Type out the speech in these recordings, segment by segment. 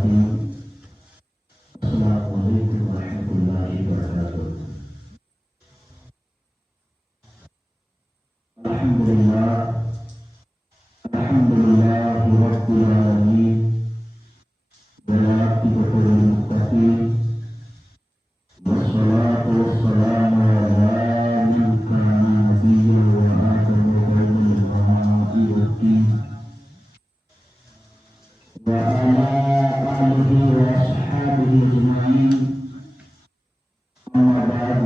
خواتین، السلام علیکم ورحمۃ اللہ وبرکاتہ۔ الحمدللہ رب العالمین والعاقبۃ للمتقین والصلاة والسلام علی من کان نبیا وآدم خیر الانام والدین وعلى آله وأصحابه أجمعين، أما بعد،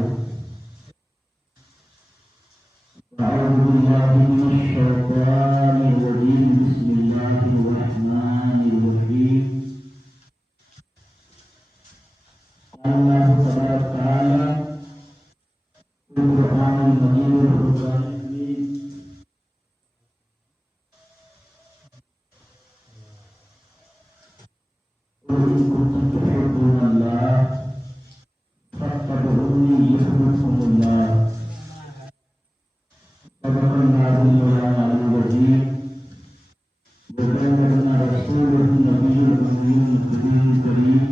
أعوذ بالله من الشيطان الرجيم، بسم الله الرحمن الرحيم۔ اللہ تبارک تعالی القرآن المجید والفرقان الحمید قل إن كنتم تحبون الله فاتبعوني يحببكم الله، صدق الله مولانا العظيم، وبلغنا رسوله النبي الأمين الكريم،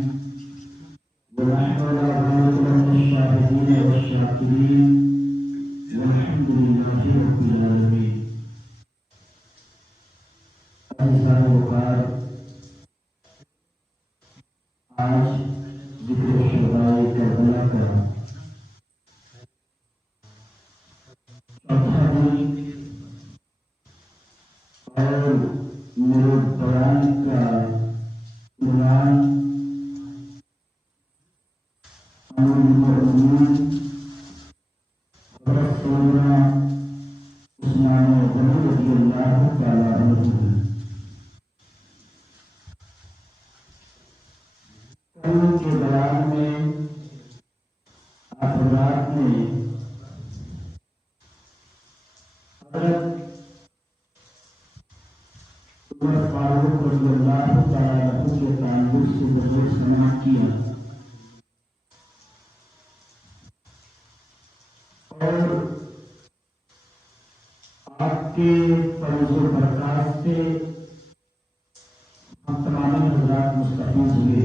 ونحن على ذلك من الشاهدين والشاكرين، والحمد لله رب العالمين۔ أعزائي الوقار، آج ذکر شہدائے کربلا کا چوتھا دن اور میرے بیان کا عنوان امیر المؤمنین حضرت سیدنا عثمان غنی رضی اللہ تعالی عنہ ہے۔ کل کے بیان میں آپ حضرات نے حضرت عمر فاروق رضی اللہ تعالی عنہ کے تعلق سے بہت سماعت کیا، اور آپ کے فیض و برکات سے ہم تمام حضرات مستفید ہوئے۔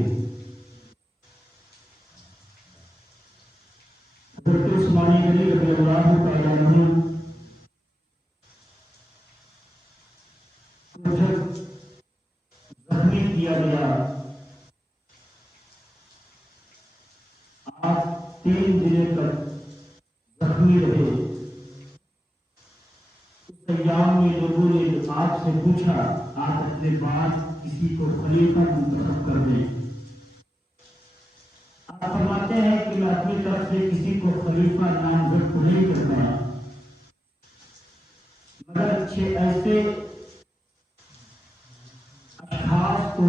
حضرت عثمان غنی رضی اللہ تعالیٰ عنہ کو جب زخمی کیا گیا، آپ 3 دن تک زخمی رہے۔ اس ایام میں لوگوں نے آپ سے پوچھا، آپ اپنے بعد کسی کو خلیفہ منتخب کر دیں۔ آپ فرماتے ہیں کہ میں اپنی طرف سے کسی کو خلیفہ نامزد کو نہیں کرتا، مگر 6 ایسے اشخاص کو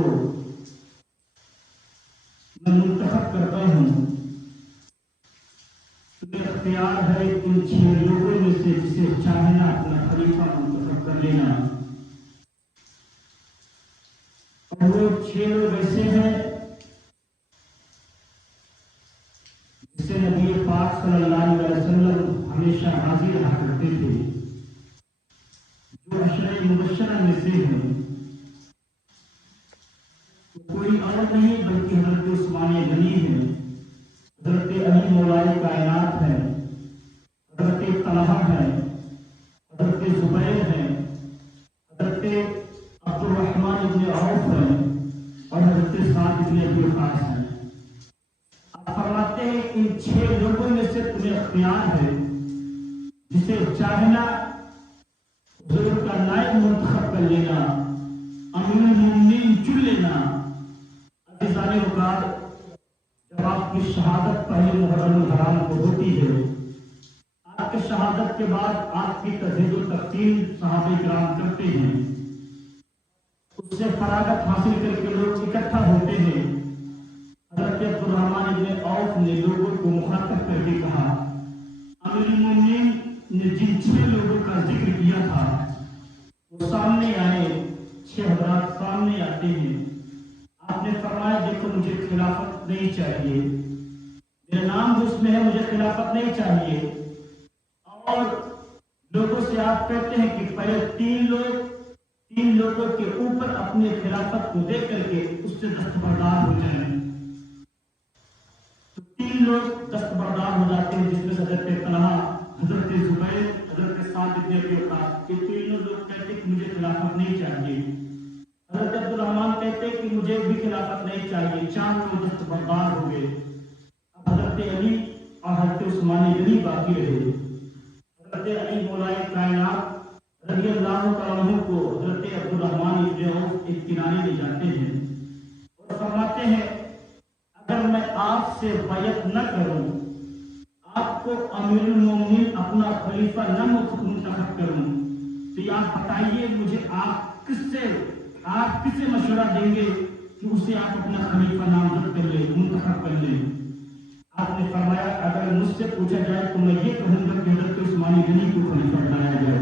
میں منتخب کرتا ہوں، تمہیں اختیار ہے ان 6 لوگوں میں سے جسے چاہنا اپنا خلیفہ منتخب کر لینا۔ اور وہ 6 لوگ ایسے ہیں جسے نبی پاک صلی اللہ علیہ وسلم ہمیشہ حاضر رہا کرتے تھے، جو عشرہ مبشرہ میں سے ہیں۔ کوئی اور نہیں بلکہ حضرت عثمان غنی ہے، حضرت علی مولائے کائنات ہے، حضرت طلحہ ہے، حضرت زبیر ہے، حضرت عبد الرحمن ابن عوف ہے، اور حضرت سعد ابن ابی وقاص ہے۔ آپ فرماتے ہیں ان 6 لوگوں میں سے تمہیں اختیار ہے، جسے چاہنا حضور کا نائب منتخب کر لینا، امیر المومنین چن لینا۔ عزیزان وقار، جب آپ کی شہادت پہلے محرم الحرام کو ہوتی ہے، آپ کی شہادت کے بعد آپ کی تجہیز و تقسیم صحابہ کرام کرتے ہیں، اس سے فراغت حاصل کر کے لوگ اکٹھا ہوتے ہیں۔ حضرت عبد الرحمن ابن عوف نے لوگوں کو مخاطب کر کے کہا، امیر المومنین نے جن 6 لوگوں کا ذکر کیا تھا وہ سامنے آئے۔ 6 حضرات سامنے آتے ہیں۔ آپ نے فرمایا، دیکھو مجھے خلافت نہیں چاہیے، میرا نام اس میں ہے، مجھے خلافت نہیں چاہیے۔ اور لوگوں سے آپ کہتے ہیں کہ پہلے 3 لوگ 3 लोगों के ऊपर अपनी खिलाफत को दे करके उससे दस्तबरदार हो जाए। तो 3 लोग दस्तबरदार हो जाते हैं, जिसमें हजरत तलहा, हजरत जुबैर, हजरत साद इब्न अबी वक्कास। ये तीनों लोग कहते कि मुझे खिलाफत नहीं चाहिए। हजरत अब्दुल रहमान कहते कि मुझे भी खिलाफत नहीं चाहिए। 4 लोग दस्तबरदार हो गए। अब हजरत अली और हजरत उस्मान गनी बाकी रहे। हजरत अली मौलाए कायनात रज़ी अल्लाह तआला अन्हु को हजरत अब्दुल रहमान इब्न औफ एक किनारे ले जाते हैं और फरमाते हैं, अगर मैं आपसे बैयत न करूं, आपको अमीरुल मोमिनीन अपना खलीफा न मुंतखब करूं, तो आप बताइए मुझे आप किससे मशवरा देंगे कि उसे आप अपना खलीफा नामजद कर ले, मुंतखब कर ले। आपने फरमाया, अगर मुझसे पूछा जाए तो मैं ये कहूंगा कि हजरत उस्मान गनी को खलीफा बनाया जाए।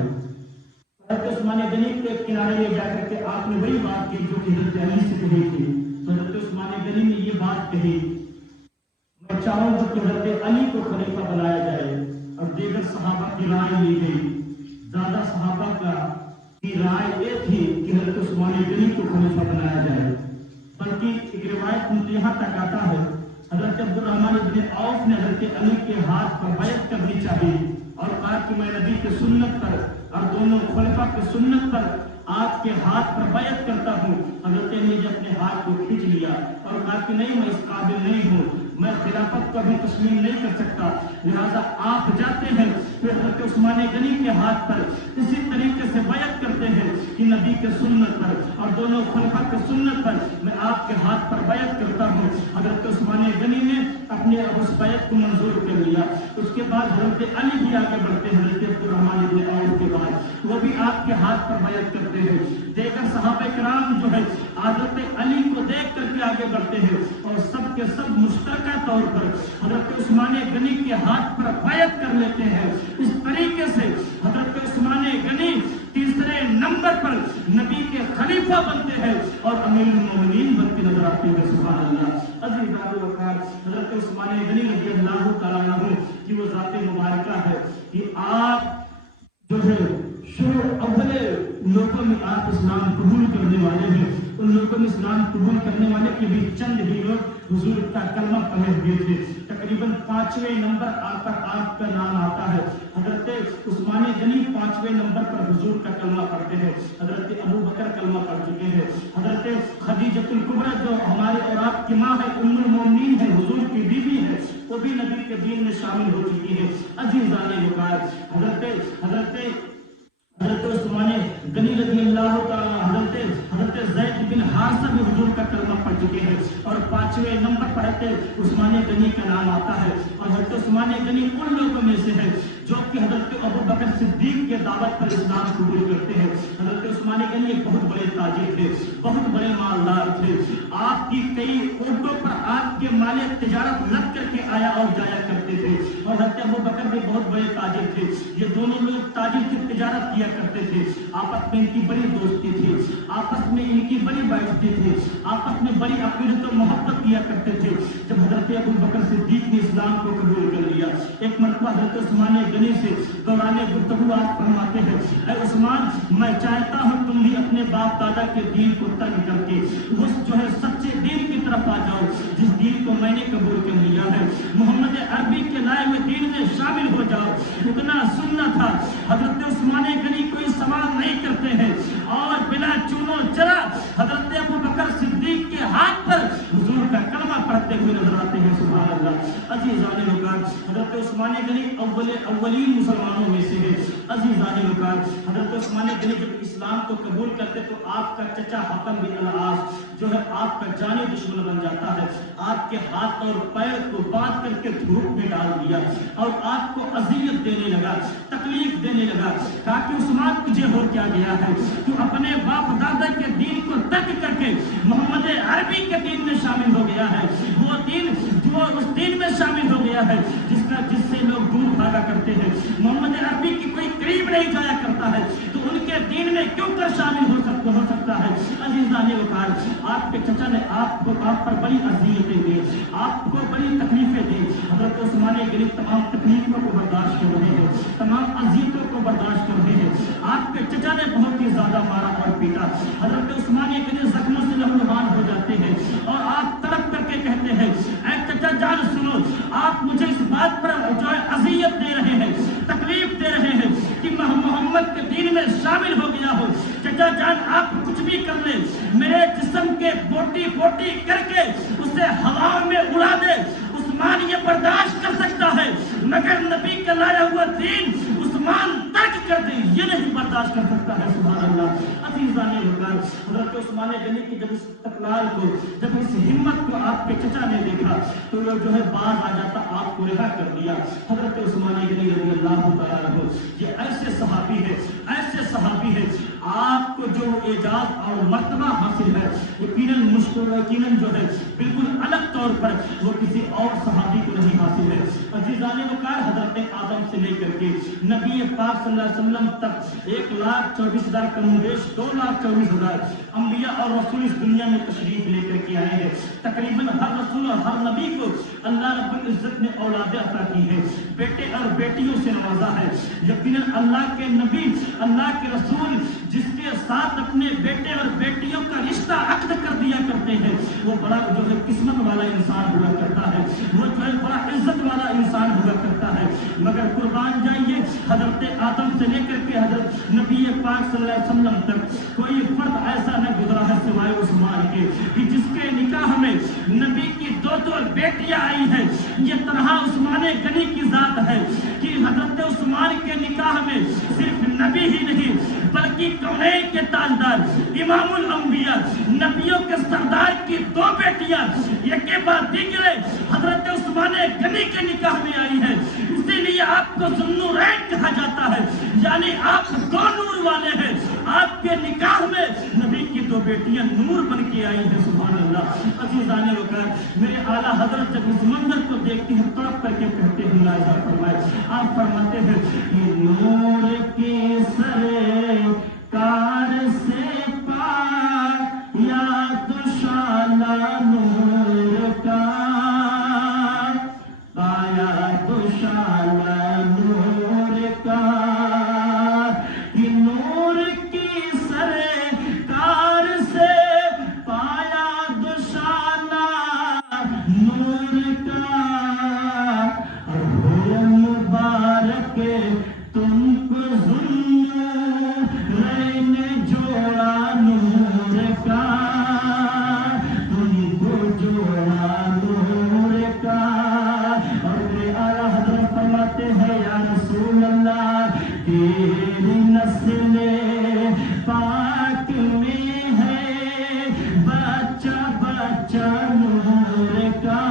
हजरत उस्मान गनी को एक किनारे ले जाकर के आपने वही बात की जो कि हजरत अली से कही थी। तो हजरत उस्मान गनी ने ये बात कही, मैं चाहूंगा कि हजरत अली को खलीफा बनाया जाए। और दीगर सहाबा की राय ली गई। ज्यादा सहाबा की राय ये थी कि हजरत उस्मान गनी को खलीफा बनाया जाए। बल्कि एक रिवायत में यहाँ तक आता है, हजरत अब्दुल रहमान इब्न औफ ने हजरत अली के हाथ पर बैत करनी चाहिए और कहा कि मैं नबी के सुन्नत पर और दोनों खलीफा के सुन्नत पर आपके हाथ पर बैत करता हूँ। हजरत अली ने अपने हाथ को खींच लिया और कहा कि नहीं, मैं इस काबिल नहीं हूँ, मैं खिलाफत को अभी तस्लीम नहीं कर सकता, लिहाजा आप जाते हैं। फिर हजरत उस्मान गनी के हाथ पर इसी तरीके से बैत करते हैं कि नबी के सुन्नत पर और दोनों खलीफा के सुन्नत पर मैं आपके हाथ पर बैत करता हूँ। हजरत उस्मान गनी ने अपने उस बैत को मंजूर कर लिया। उसके बाद हजरत अली भी आगे बढ़ते हैं। हजरत अब्दुल रहमान इब्न औफ के बाद वो भी आपके हाथ पर बैत करते हैं। देखकर सहाबा किराम जो है हजरत अली को देख करके आगे बढ़ते हैं और सब के सब मुश्तरका तौर पर हजरत उस्मान गनी के हाथ पर बैत कर लेते हैं। इस तरीके से हजरत उस्मान गनी तीसरे नंबर पर नबी के खलीफा बनते हैं और अमीरुल मोमिनीन बनते नजर आते हैं। सुभान अल्लाह। अज़ीज़ान वक़ार हजरत उस्मान गनी रज़ी अल्लाह तआला अन्हु की वो ज़ात मुबारका है कि आप जो है शुरू अव्वले लोगों में आप इस्लाम कबूल करने वाले हैं। उन लोगों में इस्लाम कबूल करने वाले के भी चंद ही लोग हुजूर का कलमा पढ़े हुए थे। तकरीबन 5वें नंबर पर आपका नाम आता है। हजरत उस्मान गनी 5वें नंबर पर हुजूर का कलमा पढ़ते हैं। हजरत अबू बकर कलमा पढ़ चुके हैं। हजरत खदीजतुल कुबरा जो हमारे और आपकी माँ है, उम्मुल मोमिनीन है, हुजूर की बीवी है, वो भी नबी के दीन में शामिल हो चुकी है। अज़ीज़ान वक़ार हजरत उस्मान गनी रज़ी अल्लाह तआला हजरत ज़ैद बिन हारिसा भी हुजूर का कलमा पढ़ चुके हैं और 5वें नंबर पर हजरत उस्मान गनी का नाम आता है। और हजरत उस्मान गनी उन लोगों में से है जो कि हजरत अबू बकर सिद्दीक के दावत पर इस्लाम कबूल करते हैं। हजरत उस्मान गनी एक बहुत बड़े ताजिर थे, बहुत बड़े मालदार थे। आपकी कई ऊँटों पर आपके माले तिजारत लग करके आया और जाया करते थे। और हजरत अबू बकर भी बहुत बड़े ताजिर थे। ये दोनों लोग ताजिर की तिजारत किया करते थे। आपस में इनकी बड़ी दोस्ती थी, आपस में इनकी बड़ी बैठती थी, आपस में बड़ी अकीदत और मोहब्बत किया करते थे। जब हजरत अबू बकर सिद्दीक ने इस्लाम को कबूल कर लिया, एक मरतबा हजरत उस्मान गनी से दौरान गुफ्तगू आप फरमाते हैं, ऐ उस्मान, मैं चाहता हूँ तुम भी अपने बाप दादा के दीन को तर्क करके उस जो है सच्चे दीन की तरफ आ जाओ जिस दीन को मैंने कबूल कर लिया है। मोहम्मद अरबी के लाए हुए दीन में शामिल हो जाओ। इतना सुनना था। हजरत उस्मान गनी कोई सवाल नहीं करते हैं और बिना चूनो चरा हजरत अबू बकर सिद्दीक के हाथ पर हुजूर का कलमा पढ़ते हुए नजर आते हैं। सुभान अल्लाह। अज़ीज़ान वक़ार हजरत उस्मान गनी अव्वलीन मुसलमानों में से है। अज़ीज़ान वक़ार हजरत उस्मान गनी जब इस्लाम को कबूल करते तो आपका चचा हकम बिन अल-आस जो है आपका जानी दुश्मन बन जाता है। आपके हाथ और पैर को बांध करके धूप में डाल दिया और आपको अज़ियत देने लगा, तकलीफ देने लगा। कहा कि उस्मान तुझे हो क्या गया है, तू अपने बाप दादा के दीन को तर्क करके मोहम्मद अरबी के दीन में शामिल हो गया है। वो दीन जो उस दीन में शामिल हो गया है जिससे लोग दूर भागा करते हैं। मोहम्मद अरबी की कोई करीब नहीं जाया करता है, तो उनके दीन में क्यों कर शामिल हो सकता है। अज़ीज़ान वक़ार आपके चचा ने आप पर बड़ी अज़ियतें दी, आपको बड़ी तकलीफें दी। हजरत उस्मान गनी तमाम तकलीफों को बर्दाश्त कर रहे हैं, तमाम अज़ियतों को बर्दाश्त कर रहे हैं। आपके चचा ने बहुत ही ज्यादा मारा और पीटा چچا جان آپ کچھ بھی کر لیں، میرے جسم کے بوٹی بوٹی کر کے اسے ہوا میں اڑا دے، عثمان یہ برداشت کر سکتا ہے، مگر نبی کا لایا ہوا دین عثمان ترک کر دے یہ نہیں برداشت کر سکتا ہے۔ سبحان اللہ۔ عزیزان وقار، حضرت عثمان غنی کی جب اس استقلال کو، جب اس ہمت کو آپ کے چچا نے دیکھا تو وہ جو ہے باز آ جاتا، آپ کو رہا کر دیا۔ حضرت عثمان غنی رضی اللہ تعالیٰ عنہ یہ ایسے صحابی ہے، ایسے صحابی ہے، آپ کو جو اعجاز اور مرتبہ حاصل ہے یقیناً مشکل، یقیناً جو ہے بالکل الگ طور پر وہ کسی اور صحابی کو نہیں حاصل ہے۔ عزیزان وقار، حضرت آدم سے لے کر کے نبی پاک صلی اللہ علیہ وسلم تک 1,24,000 کم و بیش 2,24,000 انبیاء اور رسول اس دنیا میں تشریف لے کر کے آئے ہیں۔ تقریباً ہر رسول اور ہر نبی کو اللہ رب العزت نے اولادیں عطا کی ہے، بیٹے اور بیٹیوں سے نوازا ہے۔ یقیناً اللہ کے نبی، اللہ کے رسول جس کے ساتھ اپنے بیٹے اور بیٹیوں کا رشتہ عقد کر دیا کرتے ہیں وہ بڑا جو ہے قسمت والا انسان ہوا کرتا ہے، وہ جو ہے بڑا عزت والا انسان ہوا کرتا ہے۔ مگر قربان جائیے، حضرت آدم سے لے کر کے حضرت نبی پاک صلی اللہ علیہ وسلم تک کوئی فرد ایسا نہ گزرا ہے سوائے عثمان کے کہ جس کے نکاح میں نبی کی 2 بیٹیاں آئی ہیں۔ یہ تنہا عثمان غنی کی ذات ہے کہ حضرت عثمان کے نکاح میں صرف نبی ہی نہیں بلکہ کونین کے تاجدار امام الانبیاء نبیوں کے سردار کی 2 بیٹیاں ایک کے بعد دیگرے حضرت عثمان غنی کے نکاح میں آئی ہیں۔ اسی لیے آپ کو ذوالنورین کہا جاتا ہے، یعنی آپ 2 نور والے ہیں۔ آپ کے نکاح میں نبی کی 2 بیٹیاں نور بن کے آئی ہیں۔ سبحان اللہ۔ عزیزان وقار، میرے اعلیٰ حضرت جب اس منظر کو دیکھتے ہیں تڑپ کر کے کہتے ہیں ملاحظہ فرمائے، آپ فرماتے ہیں کہ نور کے سرکار سے پایا دوشالہ نور کا، پایا دوشالہ نور کا، کہ نور کی سرکار سے پایا دوشالہ نور کا، اور مبارک تم کو ذوالنورین جوڑا نور کا، تم کو جوڑا نور کا۔ اور میرے اعلیٰ حضرت فرماتے ہیں یا رسول اللہ تیری نسل پاک میں ہے بچہ بچہ نور کا،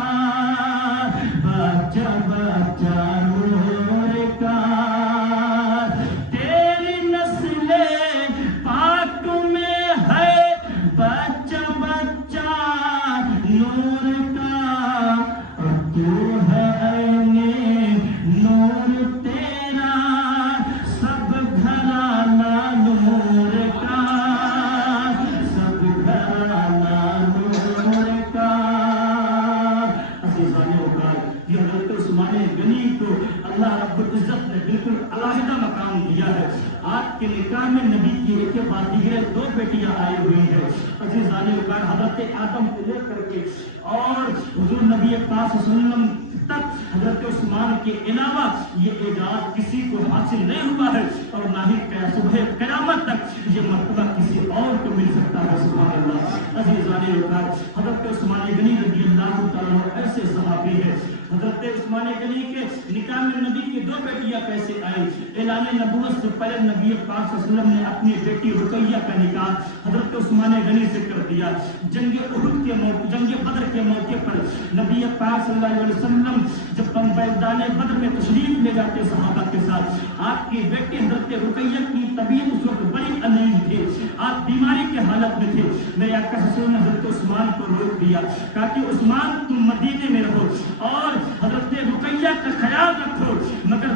بچہ بچہ نور کا، تیری نسل پاک میں ہے بچہ بچہ نور کا، اور تو ہے عین نور تیرا سب گھرانہ نور کا، سب گھرانہ نور کا۔ عزیزان وقار، یہ حضرت عثمان غنی کو اللہ رب العزت نے بالکل علیحدہ مقام دیا ہے۔ آپ کے نکاح میں نبی کی ایک کے بعد دیگر 2 بیٹیاں آئی ہوئی ہیں۔ عزیزان وقار، حضرت آدم سے لے کر کے اور حضور نبی پاک صلی اللہ علیہ وسلم تک حضرت عثمان کے علاوہ یہ اعجاز کسی کو حاصل نہیں ہوا ہے، اور نہ ہی صبح قیامت تک یہ مرتبہ کسی اور کو مل سکتا ہے۔ سبحان اللہ۔ عزیزان وقار، حضرت عثمان غنی رضی اللہ تعالیٰ عنہ ایسے صحابی ہے۔ حضرت عثمان غنی کے نکاح میں نبی کی 2 بیٹیاں کیسے آئیں؟ اعلان نبوت سے پہلے نبی پاک صلی اللہ علیہ وسلم نے اپنی بیٹی رقیہ کا نکاح حضرت عثمان غنی سے کر دیا۔ جنگ احد کے موقع، جنگ بدر کے موقع پر نبی پاک صلی اللہ علیہ وسلم جب میدان بدر میں تشریف لے جاتے صحابہ کے ساتھ، آپ کی بیٹی حضرت رقیہ کی طبیعت اس وقت بڑی علیل تھی، آپ بیماری کے حالت میں تھے۔ میرے آقا صلی اللہ علیہ وسلم نے حضرت عثمان کو روک دیا، کہا کہ عثمان تم مدینے میں رہو اور حضرت رقیہ کا خیال رکھو، مگر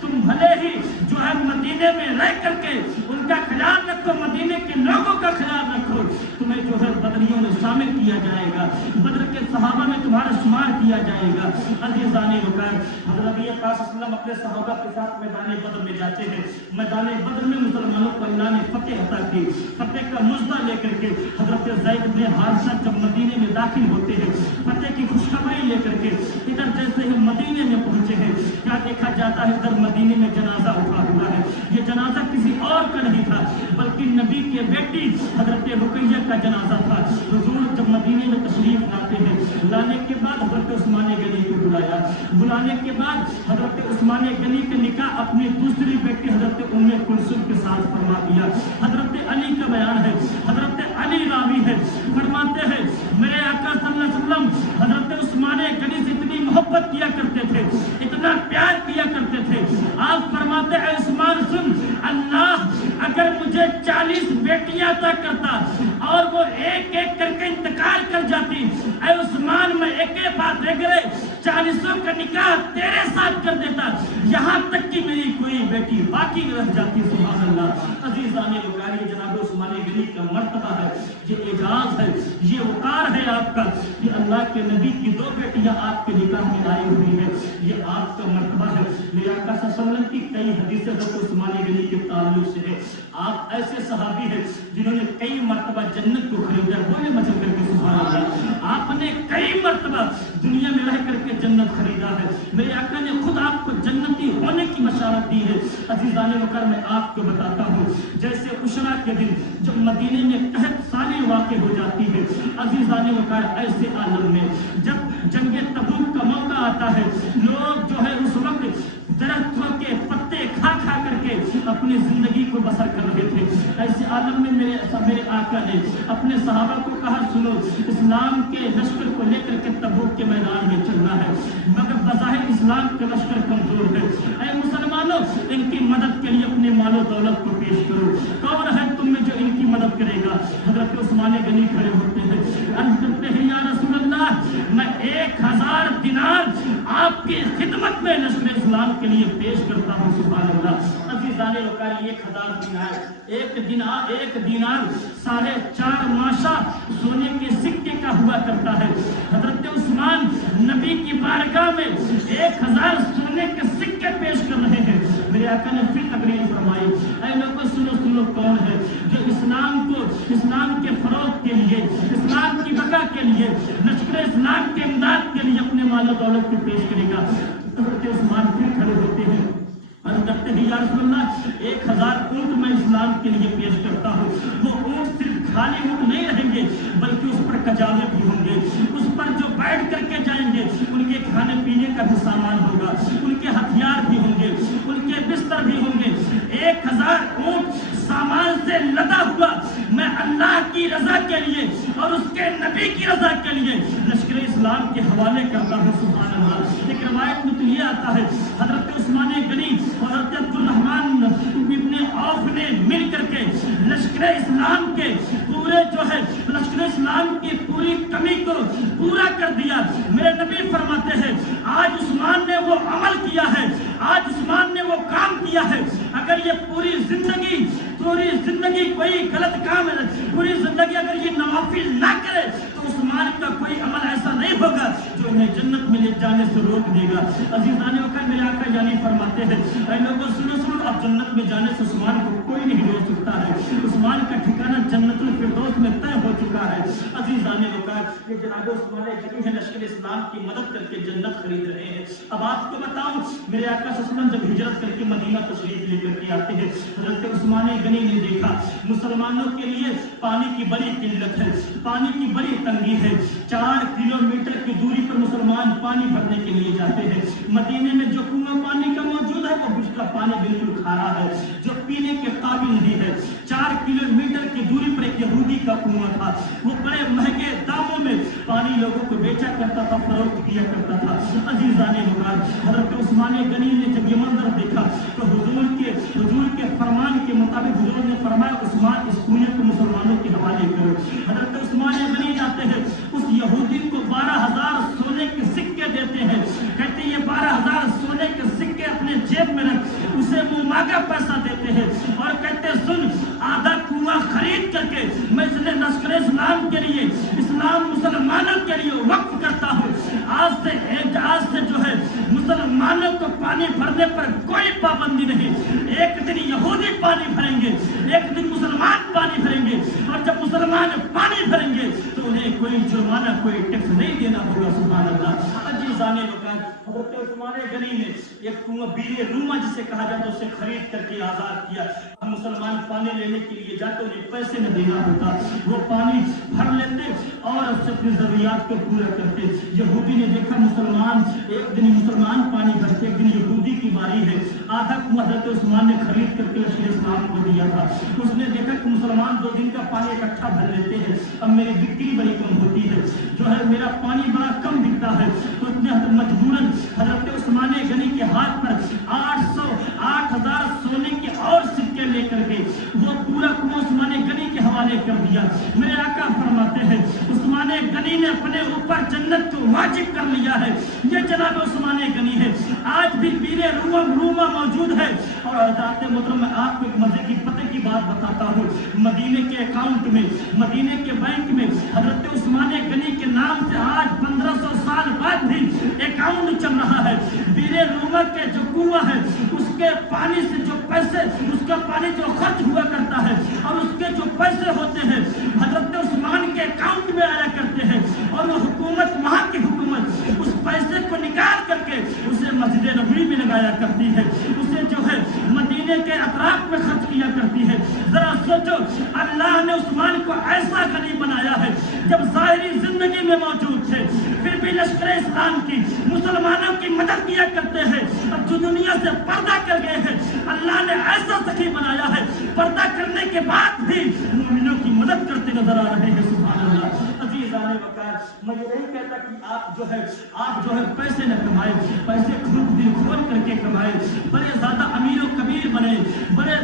تم بھلے ہی جو ہے مدینے میں رہ کر کے ان کا خیال رکھو، مدینے کے لوگوں کا خیال رکھو، تمہیں جو ہے بدریوں میں شامل کیا جائے گا، بدر کے صحابہ میں تمہارا شمار کیا جائے گا۔ عزیزان وقار، حضرت نبی پاک صلی اللہ علیہ وسلم اپنے صحابہ کے ساتھ میدان بدر میں جاتے ہیں۔ میدان بدر میں مسلمانوں کو اللہ نے فتح عطا کی، فتح کا مژدہ لے کر کے حضرت زید بن حارثہ جب مدینے میں داخل ہوتے ہیں فتح کی خوشخبری لے کر کے، ادھر جیسے ہم مدینے میں پہنچے ہیں کیا دیکھا جاتا ہے ادھر مدینے میں جنازہ اٹھا ہوا ہے۔ یہ جنازہ کسی اور کا نہیں تھا بلکہ نبی नबी के बेटी हजरत रुकैया का जनाजा था। हुजूर जब मदीने में तशरीफ लाते हैं, लाने के बाद हजरत उस्मान गनी को बुलाया। बुलाने के बाद हजरत उस्मान गनी का निकाह अपनी दूसरी बेटी हजरत उम्मे कुलसुम के साथ फरमा दिया। हजरत अली का बयान है, हजरत अली रावी है, फरमाते हैं मेरे आका सल्लल्लाहु अलैहि वसल्लम हजरत उस्मान गनी से इतनी मोहब्बत किया करते थे, इतना प्यार किया करते थे। आप फरमाते हैं उस्मान सुन, अल्लाह अगर मुझे 40 बेटियां अता करता और वो एक एक करके इंतकाल कर जाती, ऐ उस्मान मैं एक बात रह गए 40 का निकाह तेरे साथ कर देता, यहाँ तक कि मेरी कोई बेटी बाकी रह जाती। सुभान अल्लाह। अजीज़ाने बुखारी जनाब उस्मान गनी का मर्तबा है, ये एजाज है, ये वकार है आपका कि अल्लाह के नबी की 2 बेटियां आपके निकाह में आई हुई है, ये आपका मर्तबा है। मेरे आका सल्लल्लाहु अलैहि वसल्लम की कई हदीसें हज़रत उस्मान गनी के ताल्लुक से है। आप ऐसे सहाबी हैं जिन्होंने कई मर्तबा जन्नत को खरीदा। बोले मचल करके सुभान अल्लाह। आपने कई मर्तबा दुनिया में रह करके जन्नत खरीदा है। मेरे आका ने खुद आपको जन्नती होने की बशारत दी है। अजीज़ाने वकर मैं आपको बताता हूँ, जैसे उशरा के दिन जब मदीने में कहत साली वाक़ हो जाती है, अजीज़ाने वकर ऐसे आलम में जब जंगे तबूक का मौका आता है, लोग जो है उस वक्त दरख्तों के पत्ते खा खा करके अपनी जिंदगी को बसर कर रहे थे। ऐसे आलम में मेरे आका ने अपने सहाबा को कहा सुनो, इस्लाम के लश्कर को लेकर के तबूक के मैदान में चलना है, मगर बज़ाहिर इस्लाम का लश्कर कमजोर है। ऐ मुसलमानों, इनकी मदद के लिए अपने मालो दौलत को पेश करो। कौन है तुम में जो इनकी मदद करेगा? हजरत उस्मान गनी खड़े होते हैं, अर्ज़ करते हैं या रसूल अल्लाह, मैं 1000 दिनार आपकी खिदमत में लश्कर इस्लाम के लिए पेश करता हूँ। सुभान अल्लाह। अज़ीज़ाने वक़ार 1000 दिनार, एक दिनार 4.5 माशा सोने के सिक्के का हुआ करता है। हजरत उस्मान नबी की बारगाह में 1000 सोने के सिक्के पेश कर रहे हैं। मेरे आका ने फिर तकरीर फरमाई, ऐ लोगों सुनो कौन है जो इस्लाम के फरोग के लिए, इस्लाम की बका के लिए, लश्कर इस्लाम के इमदाद के लिए अपने मालो दौलत को पेश करेगा? हजरत उस्मान फिर खड़े होते हैं, अर्ज़ करते हैं या रसूल अल्लाह, 1000 ऊँट मैं इस्लाम के लिए पेश करता हूँ। वो ऊँट सिर्फ खाली ऊँट नहीं रहेंगे, बल्कि उस पर कजाले भी होंगे, उस पर जो बैठ करके जाएंगे उनके खाने पीने का भी सामान होगा, उनके हथियार भी होंगे, उनके बिस्तर भी होंगे। 1000 ऊँट सामान से लदा हुआ मैं अल्लाह की रजा के लिए और उसके नबी की रजा के लिए लश्कर इस्लाम के हवाले करता हूँ। सुभान अल्लाह। एक रवायत में तो ये आता है, हजरत उस्मान गनी और हजरत अब्दुर्रहमान इब्ने औफ ने मिल करके लश्कर इस्लाम के पूरे जो है लश्कर इस्लाम की पूरी कमी को पूरा कर दिया। मेरे नबी फरमाते हैं आज उस्मान ने वो अमल किया है, आज उस्मान ने वो काम किया है। अगर ये पूरी जिंदगी कोई गलत काम है, पूरी जिंदगी अगर ये नवाफिल ना करे तो उस्मान का कोई अमल ऐसा नहीं होगा जो उन्हें जन्नत में ले जाने से रोक देगा। अजीज़ाने वक़्त मेरे आका जानी फरमाते हैं, ऐ लोगों सुनो, अब जन्नत में जाने से उस्मान को कोई नहीं रोक सकता है। उस्मान का ठिकाना जन्नतुल फिरदौस में तय हो चुका है। अजीज़ाने वक़्त ये जनाब उस्मान गनी है, लश्कर इस्लाम की मदद करके जन्नत खरीद रहे हैं। अब आपको बताऊं, मेरे आका सल्लल्लाहु अलैहि वसल्लम जब हिजरत करके मदीना तशरीफ लेकर के आते हैं, हजरत उस्मान गनी ने देखा मुसलमानों के लिए पानी की बड़ी किल्लत है, पानी की बड़ी तंगी है। 4 किलोमीटर की दूरी पर मुसलमान पानी भरने के लिए जाते हैं। मदीने में जो कुआं पानी का मौजूद है वो उसका पानी बिल्कुल खारा है, जो पीने के काबिल नहीं है। 4 किलोमीटर की दूरी पर एक यहूदी का कुआं था, वो बड़े महंगे दामों में पानी लोगों को बेचा करता था, फरोख्त किया करता था। अजीज़ाने मुबारक, हजरत उस्मान गनी ने जब ये मंजर देखा तो हुजूर के फरमान के मुताबिक हुजूर ने फरमाया उस्मान इस कुएं को मुसलमानों के हवाले करो। हजरत उस्मान गनी जाते हैं, उस यहूदी को 12000 सोने के सिक्के देते हैं। कहते हैं ये 12000 सोने के सिक्के अपने जेब में रख, उसे मुँह मांगा पैसा देते हैं और कहते सुन, आधा कुआं खरीद करके मैं इसलिए लश्कर इस्लाम के लिए, इस्लाम मुसलमानों के लिए वक्फ करता हूँ। आज से जो है मुसलमानों को पानी भरने पर कोई पाबंदी नहीं। एक दिन यहूदी पानी भरेंगे, एक दिन मुसलमान पानी भरेंगे, और जब मुसलमान पानी भरेंगे तो उन्हें कोई जुर्माना, कोई टैक्स नहीं देना होगा। सुभान अल्लाह। अजीज़ाने वक़ार, हज़रत उस्मान गनी ने एक कुआं बीरे रूमा जिसे कहा जाता है उसे खरीद करके आज़ाद किया। अब मुसलमान पानी लेने के लिए जाते उन्हें पैसे न देना होता, वो पानी भर लेते और उससे अपनी ज़रूरियात को पूरा करते। यहूदी ने देखा मुसलमान एक दिन मुसलमान पानी भरते, एक दिन यहूदी की बारी है। आधा कुआं हज़रत उस्मान ने खरीद करके लश्कर इस्लाम को दिया था। उसने देखा कि मुसलमान 2 दिन का पानी इकट्ठा भर लेते हैं, अब मेरी बिक्री बड़ी कम होती है, जो है मेरा पानी बड़ा कम बिकता है। तो उसने मजबूरन हज़रत उस्मान गनी के हाथ पर 8,000 सोने के और सिक्के लेकर के वो पूरा कुआं उस्मान गनी के हवाले कर दिया। मेरे आका फरमाते हैं उस्मान गनी ने अपने ऊपर जन्नत को वाजिब कर लिया है। ये जनाब उस्मान गनी है, आज भी बीरे रूमा मौजूद है। और हज़रत मोहतरम मैं आपको एक मजे की पते की बात बताता हूँ, मदीने के अकाउंट में, मदीने के बैंक में हज़रत उस्मान गनी के नाम से आज 1500 साल बाद भी अकाउंट चल रहा है। बीरे रूमा के जो कुआं है उसके पानी से जो पैसे, उसका पानी जो खर्च हुआ करता है और उसके जो पैसे होते हैं हज़रत उस्मान के अकाउंट में आया करते हैं, और वो हुकूमत, वहाँ की हुकूमत उस पैसे को निकाल करके उसे मस्जिद नबवी में लगाया करती है, उसे जो है मदीने के अतराफ में खर्च किया करती है। जरा सोचो, अल्लाह ने उस्मान को ऐसा गनी बनाया है, जब ज़ाहिरी जिंदगी में मौजूद थे फिर भी लश्कर इस्लाम की, मुसलमानों की मदद किया करते हैं। अब जो दुनिया से पर्दा कर गए हैं, अल्लाह ने ऐसा सखी बनाया है, पर्दा करने के बाद भी मोमिनों की मदद करते नजर आ रहे हैं। सुभान अल्लाह। अजीज़ाने वक़ार, मैं ये नहीं कहता कि आप जो है पैसे न कमाए, पैसे खूब दिल खोल करके कमाए, बड़े ज्यादा अमीर और कबीर बने,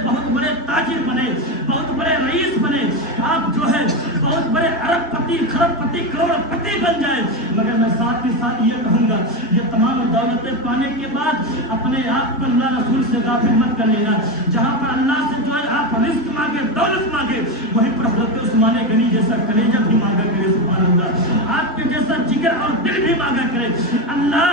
बहुत बड़े ताजिर बने, बहुत बड़े रईस बने, आप जो है बहुत बड़े अरबपति, खरबपति, करोड़पति बन जाए, मगर मैं साथ ही साथ ये कहूँगा, ये तमाम दौलतें पाने के बाद अपने आप को अल्लाह रसूल से गाफिल मत कर लेना। जहाँ पर अल्लाह से जो है आप रिस्क मांगे, दौलत मांगे, वहीं पर हज़रत उस्मान गनी जैसा कलेजा भी मांगा करे। सुभान अल्लाह। आपके जैसा जिगर और दिल भी मांगा करे। अल्लाह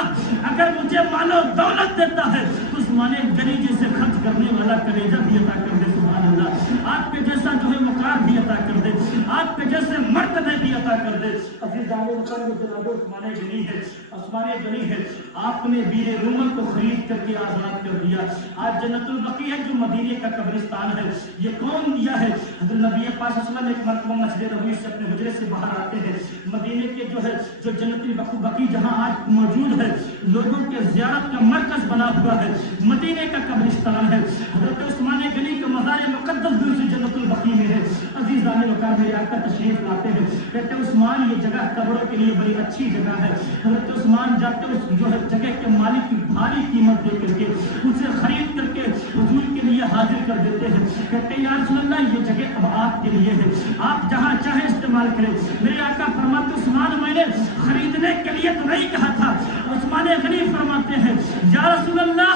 अगर मुझे मानो दौलत देता है तो उस्मान गनी जैसे खर्च करने वाला कलेजा भी अता कर दे। सुभान अल्लाह। आपके जैसा जो है वकार भी अता कर दे, आपके जैसे मर्तबे भी अता कर दे। अजीज़ाने वतन जनाब उस्मान गनी है, उस्मान गनी है, आपने बीरे रूमन को खरीद करके आजाद कर दिया। आज जन्नतुल बकी है जो मदीने का कब्रिस्तान है, ये कौन दिया है? हज़रत नबी पाक सल्लल्लाहु अलैहि वसल्लम एक मरतबा मस्जिद नबवी से अपने हुजरे से बाहर आते हैं, मदीने के जो है जो जन्नतुल बकी जहां आज मौजूद है, लोगों के ज़ियारत का मरकज बना हुआ है, मदीने का कब्रिस्तान है। हज़रत उस्मान गनी का मज़ार मुक़द्दस दूसरी जन्नतुल बकी में है। अज़ीज़ाने वक़ार, मेरे आका तशरीफ लाते हैं, कहते हैं उस्मान ये जगह कब्रों के लिए बड़ी अच्छी जगह है। हज़रत उस्मान जाते उस जो है जगह के मालिक की भारी कीमत दे करके उसे खरीद करके हुजूर के लिए हाजिर कर देते हैं। कहते हैं या रसूल अल्लाह ये जगह अब आपके लिए है, आप जहाँ चाहे इस्तेमाल करें। मेरे आका फरमाते उस्मान मैंने खरीदने के लिए तो नहीं कहा था। उस्मान गनी फरमाते हैं या रसूल अल्लाह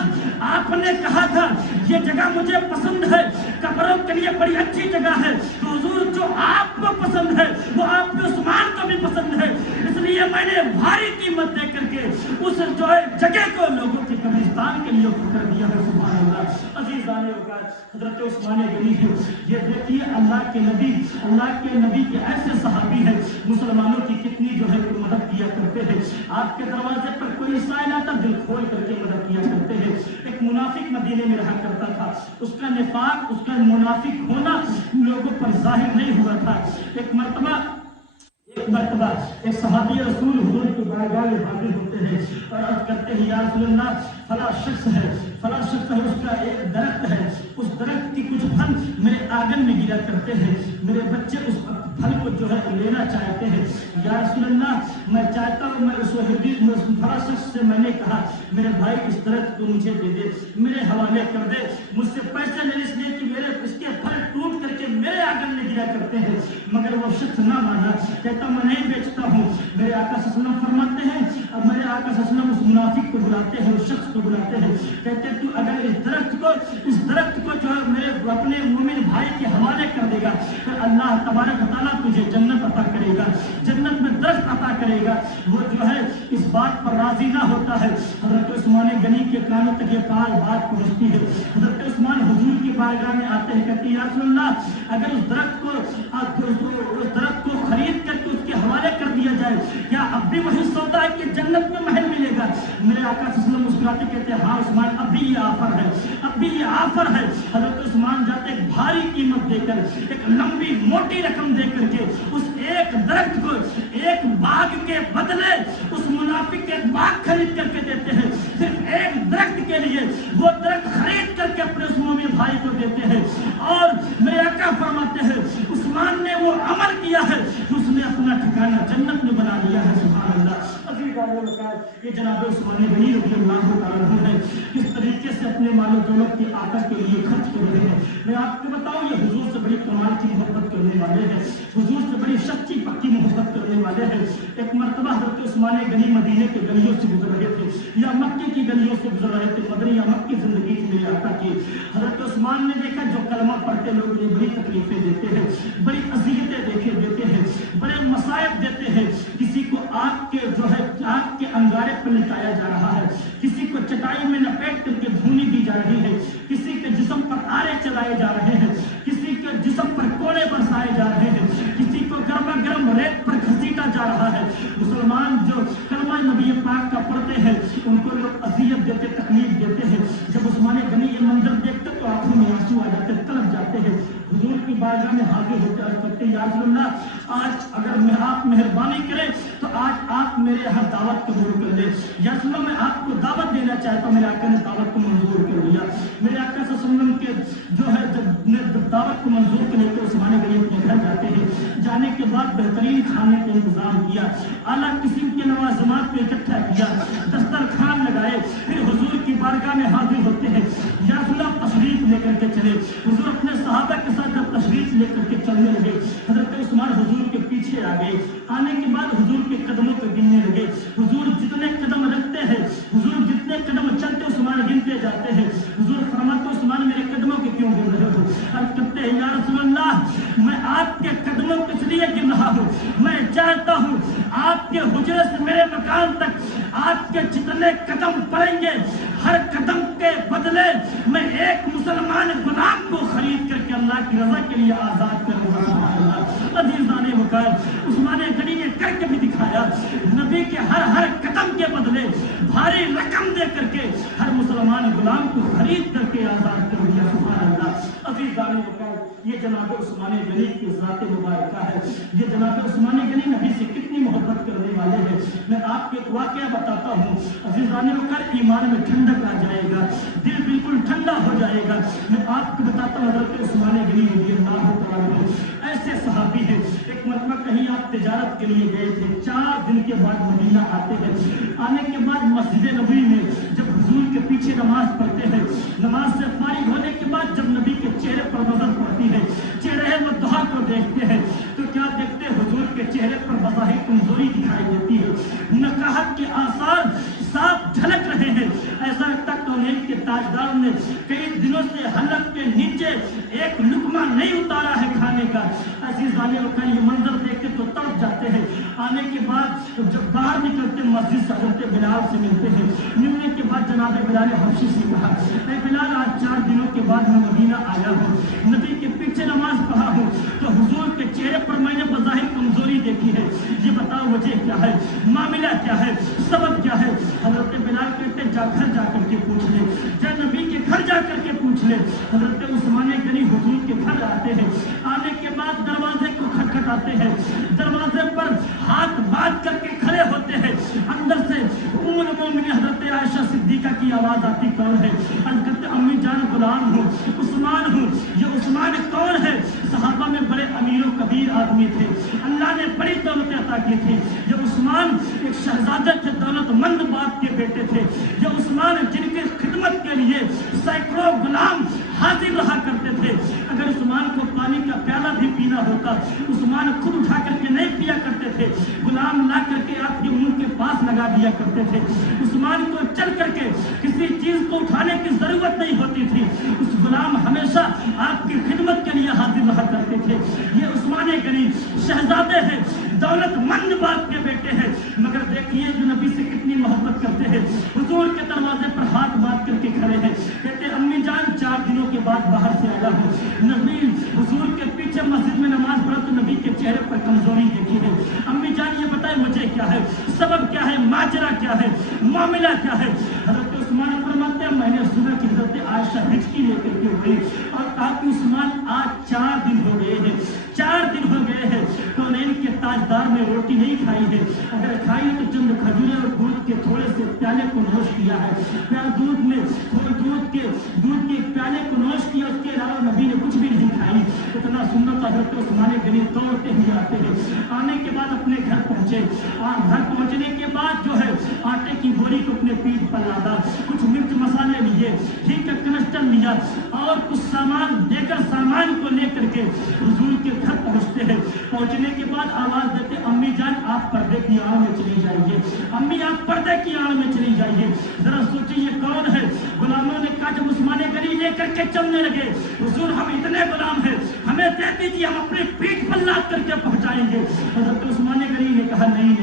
आपने कहा था ये जगह मुझे पसंद है, कब्रों के लिए बड़ी अच्छी जगह है, तो हुजूर जो आपको पसंद है वो आपके उस्मान को भी पसंद है, इसलिए मैंने भारी कीमत दे करके उस जो है जगह को लोगों के कब्रिस्तान के लिए कर दिया है। सुभान अल्लाह। अजीज़ाने वक़ार, हज़रत उस्मान गनी है, ये देखिए अल्लाह के नबी के ऐसे सहाबी हैं, मुसलमानों की कितनी जो है मदद किया करते हैं। आपके दरवाजे पर कोई साइल आता दिल खोल करके मदद किया करते हैं। एक मुनाफिक मदीने में रहा करता था, उसका निफाक, उसका मुनाफिक होना लोगों पर जाहिर नहीं हुआ था। एक मरतबा एक सहाबी रसूल हुजूर की बारगाह में हाजिर होते हैं और अर्ज करते हैं या रसूल अल्लाह फला शख्स है, उसका एक दरख्त है, उस दरख्त की कुछ फल मेरे आंगन में गिरा करते हैं, मेरे बच्चे उस फल को जो है लेना चाहते हैं। या रसूल अल्लाह मैं चाहता हूँ, मैं उस फला शख्स से मैंने कहा मेरे भाई इस दरख्त को मुझे दे दे, मेरे हवाले कर दे, मुझसे पैसे ले इसलिए कि मेरे इसके फल टूट करके मेरे आंगन में गिरा करते हैं, मगर वो शख्स ना माना, कहता मैं नहीं बेचता हूँ। मेरे आका सल्लल्लाहु अलैहि वसल्लम फरमाते हैं, अब मेरे आका सल्लल्लाहु अलैहि वसल्लम उस मुनाफिक को बुलाते हैं, उस शख्स को बुलाते हैं, कहते हैं तू अगर इस दरख्त को जो है मेरे अपने मोमिन भाई के हवाले कर देगा तो अल्लाह तबारक व तआला तुझे जन्नत अता करेगा, जन्नत में दरख्त अता करेगा। वो जो है इस बात पर राजी ना होता है। हज़रत उस्मान गनी के कानों तक ये बात पहुँचती है। हज़रत उस्मान हुजूर की बारगाह में आते हैं, कहते हैं या रसूल अल्लाह अगर उस दरख्त को खरीद करके उसके हवाले कर दिया जाए, क्या अब भी वही सौदा है कि जन्नत में महल मिलेगा? आका सल्लल्लाहु मुस्कुराते कहते हैं हाँ उस्मान अब भी ये ऑफर है, अब भी ये ऑफर है। हजरत उस्मान जाते एक भारी कीमत देकर, एक लंबी मोटी रकम देकर के उस एक दरख्त को एक बाग के बदले उस मुनाफिक के बाग खरीद करके देते हैं। सिर्फ एक दरख्त के लिए वो दरख्त खरीद करके अपने उस मोमिन भाई को देते हैं। और मेरे आका फरमाते हैं उस्मान ने वो अमल किया है कि उसने अपना ठिकाना जन्नत में बना लिया है। सुभान अल्लाह। ये जनाब उस्मान गनी रज़ियल्लाहु तआला अन्हु है, किस तरीके से अपने मालो दौलत की आका के लिए खर्च कर रहे हैं। मैं आपको बताऊं ये हुजूर से बड़ी कमाल की मोहब्बत करने वाले हैं, हुजूर से बड़ी सच्ची पक्की मोहब्बत करने वाले हैं। एक मर्तबा हज़रत उस्मान गनी मदीने के गलियों से गुजर रहे थे या मक्के की गलियों से गुजर रहे थे। मदनी या मक्की जिंदगी थी मेरे आका की। हज़रत उस्मान ने देखा जो कलमा पढ़ते लोग उन्हें बड़ी तकलीफें देते हैं, बड़ी अज़ियतें देते हैं, बड़े मसाइब देते हैं। किसी को आग के जो है आग के अंगारे पर लिटाया जा रहा है, किसी को चटाई में लपेट करके धूनी दी जा रही है, किसी के जिस्म पर आरे चलाए जा रहे हैं, किसी के जिस्म पर कोड़े बरसाए जा रहे हैं, किसी को गर्मा गर्म रेत पर घसीटा जा रहा है। मुसलमान जो कलमा नबी पाक का पढ़ते हैं उनको लोग अज़ियत देते, तकलीफ देते हैं। जब उस्मान गनी ये मंजर देखते तो आंखों में आंसू आ जाते, तड़प जाते हैं। हुजूर की बारगाह में हाजिर होते अर्ज़ करते या रसूल अल्लाह आज अगर मैं आप मेहरबानी करें तो आज आप मेरे यहाँ दावत कबूल कर ले। या रसूल अल्लाह मैं आपको दावत देना चाहता हूँ। मेरे आका ने दावत को मंजूर कर लिया। मेरे आका सल्लल्लाहु अलैहि वसल्लम के जो है जब दावत को मंजूर कर लेते उस्मान गनी अपने घर जाते हैं। जाने के बाद बेहतरीन खाने का इंतजाम किया, आला किस्म के नवाज़िमात को इकट्ठा किया, दस्तरखान लगाए, फिर हुजूर की बारगाह में हाजिर होते हैं। या रसूल अल्लाह तशरीफ लेकर के चले। हुजूर अपने सहाबा के साथ जब तशरीफ लेकर के चलने लगे हजरत उस्मान हुजूर के पीछे आ गए। आने के बाद हुजूर के कदमों को गिनने लगे। हुजूर जितने कदम रखते हैं, हुजूर जितने कदम चलते उस्मान गिनते जाते हैं। हुजूर फरमाते उस्मान मेरे कदमों के क्यों गिन रहे हो? अर्ज़ करते हैं या रसूल अल्लाह मैं आपके कदमों को इसलिए गिन रहा हूँ, मैं चाहता हूँ आपके हुजरे से मेरे मकान तक आपके जितने कदम पड़ेंगे हर कदम के बदले मैं एक मुसलमान गुलाम को खरीद करके अल्लाह की रजा के लिए आजाद करूंगा। अज़ीज़ाने वक़ार उस्मान गनी ने करके भी दिखाया। नबी के हर कदम के बदले भारी रकम दे करके हर मुसलमान गुलाम को खरीद करके आजाद कर दिया। सुभान अल्लाह। अज़ीज़ाने वक़ार ये जनाब उस्मान गनी की ज़ात मुबारका है। ये जनाब उस्मान गनी नबी से कितनी मोहब्बत करने वाले हैं। मैं आपको एक वाक़या बताता हूँ। अज़ीज़ाने वक़ार ईमान में ठंडक आ जाएगा, दिल बिल्कुल ठंडा हो जाएगा। मैं आपको बताता हूँ हज़रत उस्मान गनी रज़ियल्लाहु तआला अन्हु ऐसे सहाबी हैं। एक मरतबा कहीं आप तिजारत के लिए गए थे, 4 दिन के बाद मदीना आते हैं। आने के बाद मस्जिद नबी में जब हुजूर के पीछे नमाज पढ़ते हैं, नमाज से फारिग होने के बाद जब नबी के चेहरे पर नजर पड़ती है, चेहरे व दुआ को देखते हैं तो क्या देखते हैं? हुजूर के चेहरे पर बज़ाहिर कमजोरी दिखाई देती है, नकाहत के आसार साफ झलक रहे हैं। ऐसा लगता कौनैन के ताजदार ने कई दिनों से हलक के नीचे एक लुकमा नहीं उतारा है खाने का। अज़ीज़ाने वक़ार ये मंजर देख के तो तड़प जाते हैं। आने के बाद जब बाहर निकलते मस्जिद से हज़रत बिलाल से मिलते हैं। मिलने के बाद जनाब बिलाल हबशी से कहा ऐ बिलाल आज 4 दिनों के बाद मैं मदीना आया हूँ, नबी के पीछे नमाज पढ़ा हूँ तो हुजूर के चेहरे पर मैंने बज़ाहिर कमजोरी देखी है, ये बताओ वजह क्या है, मामला क्या है, सबब क्या है? हज़रत बिलाल कहते जा घर जा करके पूछ ले, जा नबी के घर जा करके पूछ ले। हज़रत उस्मान गनी हुजूर के घर आते हैं। आने के बाद दरवाजे को खटखटाते हैं, दरवाजे पर हाथ बांध करके खड़े होते हैं। अंदर से उम्मुल मोमिनीन हज़रत आयशा सिद्दीका की आवाज आती कौन है? अर्ज़ करते अम्मी जान गुलाम हूँ, उस्मान हूँ। ये उस्मान कौन है? सहाबा में बड़े अमीर कबीर आदमी थे, अल्लाह ने बड़ी दौलत अता की थी। ये उस्मान एक शहजादे थे, दौलतमंद बाप के बेटे थे। ये उस्मान जिनके खिदमत के लिए सैकड़ों गुलाम हाजिर रहा करते थे। अगर उस्मान को पानी का प्याला भी पीना होता उस्मान खुद उठा करके नहीं पिया करते थे, गुलाम ला करके आपके मुंह के पास लगा दिया करते थे। उस्मान को चल करके किसी चीज को उठाने की जरूरत नहीं होती थी, उस गुलाम हमेशा आपकी खिदमत के लिए हाजिर रहा करते थे। ये उस्मान गनी शहजादे हैं, दौलतमंद बाप के बेटे हैं, मगर देखिए जो नबी से कितनी मोहब्बत करते हैं। हुजूर के दरवाजे पर हाथ बांध करके खड़े हैं, कहते अम्मी जान 4 दिनों के बाद बाहर से आया हूँ। नबी हुजूर के पीछे मस्जिद में नमाज पढ़ा तो नबी के चेहरे पर कमजोरी देखी है। अम्मी जान ये बताए मुझे क्या है, सबब क्या है, माजरा क्या है, मामला क्या है। हजरत उस्मान फरमाते हैं मैंने सुना कि हजरत आयशा हिचकी लेकर के उठी और कहा कि उस्मान आज 4 दिन हो गए हैं, 4 दिन हो गए हैं कौनैन के ताजदार में रोटी नहीं खाई है, अगर खाई तो चंद खजूरें और दूध के थोड़े से प्याले को नोश किया है, दूध के प्याले को नोश किया, उसके अलावा नबी ने कुछ भी नहीं खाई। इतना सुंदर था। हजरत उस्मान गनी दौड़ते हुए आते हैं, आने के बाद अपने घर पहुंचे, घर पहुंचने के बाद जो है आटे की बोरी को अपने पीठ पर लादा, कुछ मिर्च मसाले लिए, घी का कनस्टर लिया और कुछ सामान देकर सामान को लेकर के हुजूर के घर पहुंचते हैं। पहुंचने के बाद आवाज देते अम्मी जान आप पर्दे की आड़ में चली जाइए, अम्मी आप पर्दे की आड़ में चली जाइए। जरा सोचिए ये कौन है। गुलामों ने कहा जब उस्मान गनी लेकर के चलने लगे हुजूर हम इतने गुलाम हैं, हमें दे दीजिए हम अपने पीठ पर लाद करके पहुंचाएंगे। हजरत उस्मान गनी ने कहा नहीं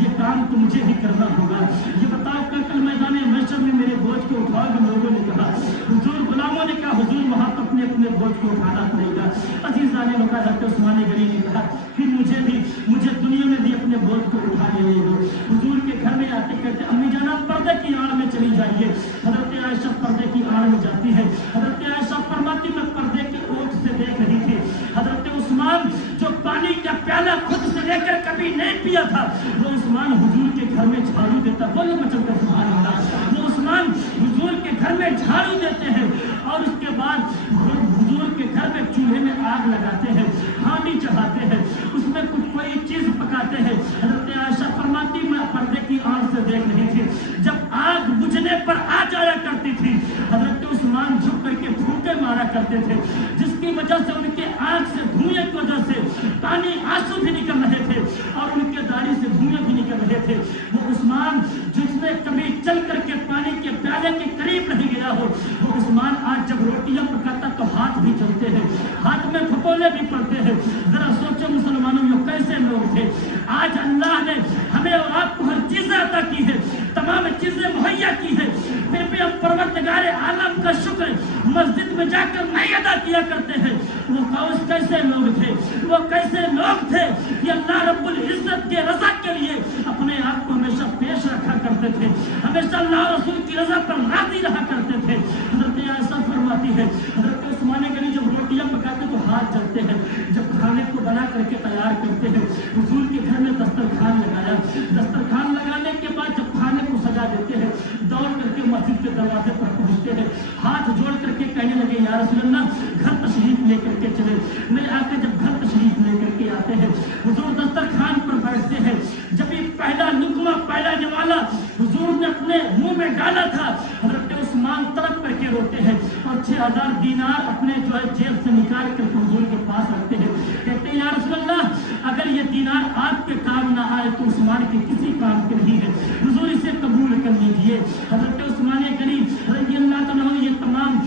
ये काम तो मुझे ही करना होगा। ये बताओ कल मैदान महशर में मेरे बोझ को उठाओगे। लोगों ने कहा हुजूर, गुलामों ने कहा हुजूर वहां पर अपने अपने बोझ को उठाना पड़ेगा। अजीजा ने कहा हजरत उस्मान गनी ने कहा फिर मुझे दुनिया में भी अपने बोझ को उठा ले दो। हुजूर के घर में आते कहते अम्मी जान आप पर्दे की आड़ में चली जाइए। हजरत आयशा पर्दे की आड़ में जाती है। हजरत आयशा फरमाती मैं पर्दे के ओट से देख रही थी हजरत उस्मान जो पानी का प्याला खुद से लेकर कभी नहीं पिया था, वो उस्मान हुजूर के घर में झाड़ू देता। बोलो मचल कर सुभान अल्लाह। वो उस्मान हुजूर के घर में झाड़ू देते हैं और उसके बाद हुजूर के घर में चूल्हे में आग लगाते हैं, हांडी चढ़ाते हैं, उसमें कोई चीज पकाते हैं। हजरत आयशा फरमाती मैं पर्दे की आड़ से देख रही थी, जब आग बुझने पर आ जाया करती थी हजरत उस्मान झुक करके फूंके मारा करते थे, जिसकी वजह से उनके आंख से धुएं की वजह से पानी आंसू भी निकल रहे थे और उनके दाढ़ी से धुएं भी निकल रहे थे। वो उस्मान जिसने कभी चल करके पानी के प्याले के करीब नहीं गया हो, वो उस्मान आज जब रोटियां पकाता तो हाथ भी चलते हैं, हाथ में फपोले भी पड़ते हैं। जरा सोचो मुसलमानों ये कैसे लोग थे। आज अल्लाह ने हमें और आपको हर चीजें अता की है, तमाम चीजें मुहैया की है, फिर भी हम परवरदिगार आलम का शुक्र मस्जिद में जाकर नहीं अदा किया करते हैं। वो कैसे लोग थे, वो कैसे लोग थे कि अल्लाह रब्बुल इज्जत के रजा के लिए अपने आप को हमेशा पेश रखा करते थे, हमेशा अल्लाह रसूल की रजा पर राजी रहा करते थे। हजरत आयशा फरमाती है हजरत उस्मान गनी जब रोटियां पकाते तो हाथ जलते हैं, जब खाने को बना करके तैयार करते हैं हुजूर के घर में दस्तरखान लगाया, दस्तरखान लगाने के बाद जब खाने को सजा देते हैं दौड़ करके मस्जिद के दरवाजे पर पहुंचते हैं, हाथ जोड़ करके कहने लगे या रसूल अल्लाह घर तशरीफ लेकर के चले। मेरे आका जब घर तशरीफ लेकर के आते हैं हुजूर दस्तरखान पर बैठते हैं, जब ये पहला लुकमा पहला निवाला हुजूर ने अपने मुंह में डाला था हजरत उस्मान तड़प करके रोते हैं और 6000 दीनार अपने जो है जेब से निकाल कर हुजूर के पास रखते हैं, कहते हैं या रसूल अल्लाह अगर ये दीनार आपके काम ना आए तो उस्मान के किसी काम के नहीं है, हुजूर इसे कबूल कर लीजिए। हजरत उस्मान गनी रज़ियल्लाहु अन्हु ये तमाम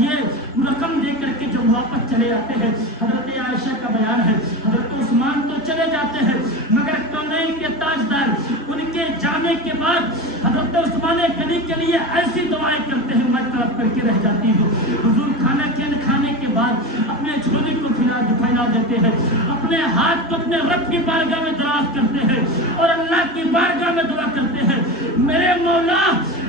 ये रकम देकर के जब वापस चले आते हैं हजरत आयशा का बयान है हजरत उस्मान तो चले जाते हैं मगर कौनैन के ताजदार उनके जाने के बाद हजरत उस्मान गनी के लिए ऐसी दुआएं करते हैं मैं तड़प करके रह जाती हूँ। हुजूर खाने के बाद अपने झोली को फैला देते हैं, अपने हाथ को अपने रब की बारगाह में दराज करते हैं और अल्लाह की बारगाह में दुआ करते हैं मेरे मौला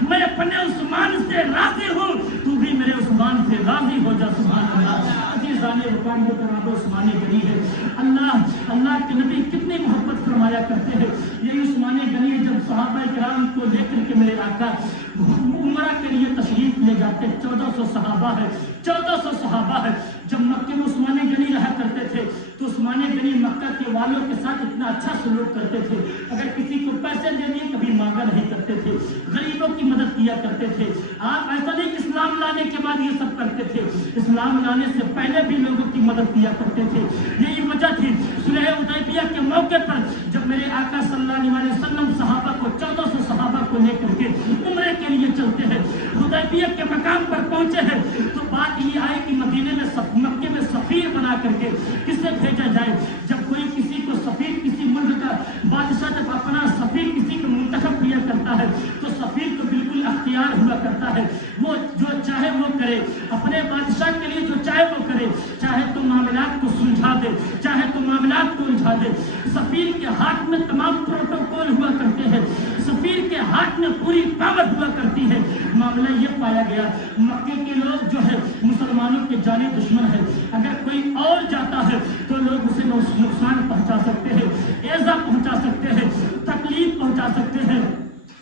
मैं अपने उस्मान से राजी हूँ, तू भी मेरे उस्मान से राजी हो जा। सुभान अल्लाह। अज़ीज़ाने मुक़ाम को तनाब उस्मान गनी है। अल्लाह के नबी कितनी मोहब्बत फरमाया करते हैं। यही उस्मान गनी जब सहाबा किराम को लेकर के मेरे आका उमरा के लिए तशरीफ ले जाते 1400 सहाबा है, 1400 सहाबा है। जब मक्के में उस्मान गनी रहा करते थे तो उस्मान गनी मक्का के वालों के साथ इतना अच्छा सलूक करते थे, अगर किसी को पैसे देने कभी मांगा नहीं करते थे, गरीबों की मदद किया करते थे। आप ऐसा नहीं कि इस्लाम लाने के बाद ये सब करते थे, इस्लाम लाने से पहले भी लोगों की मदद किया करते थे। यही वजह थी सुलह हुदैबिया के मौके पर जब मेरे आका सल्लल्लाहु अलैहि वसल्लम सहाबा को 1400 सहाबा को लेकर के उम्रे के लिए चलते हैं, हुदैबिया के मकाम पर पहुंचे हैं तो बात ये आई कि मदीने में मक्के में सफीर बना करके किसे भेजा जाए। जब कोई किसी को सफीर किसी मुल्क का बादशाह जब अपना सफीर किसी को मुंतखब किया करता है तो सफीर को बिल्कुल अख्तियार हुआ करता है, वो जो चाहे वो करे, अपने बादशाह के लिए जो चाहे वो करे, चाहे तुम मामलात को सुलझा दे, चाहे तो मामलात को उलझा दे। सफीर के हाथ में तमाम प्रोटोकॉल हुआ करते हैं, सफीर के हाथ में पूरी पावर हुआ करती है। मामला ये पाया गया, मक्के के लोग जो है मुसलमानों के जाने दुश्मन है। अगर कोई और जाता है तो लोग उसे नुकसान पहुंचा सकते हैं, ऐसा पहुंचा सकते हैं, तकलीफ पहुंचा सकते हैं।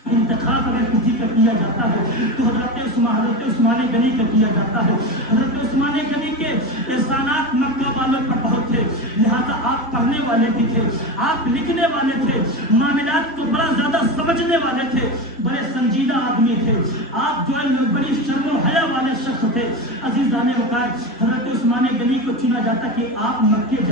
इंतखाब अगर किसी का किया जाता है तो हज़रत उस्मान गनी का किया जाता है। हज़रत उस्मान गनी के एहसानात मक्का वालों पर बहुत थे, लिहाजा आप पढ़ने वाले भी थे, आप लिखने वाले थे, मामलात को बड़ा ज़्यादा समझने वाले थे, बड़े संजीदा आदमी थे। आप जो है बड़ी शर्म हया वाले शख्स थे। अज़ीज़ाने वक़ार हज़रत उस्मान गनी को चुना जाता कि आप मक्के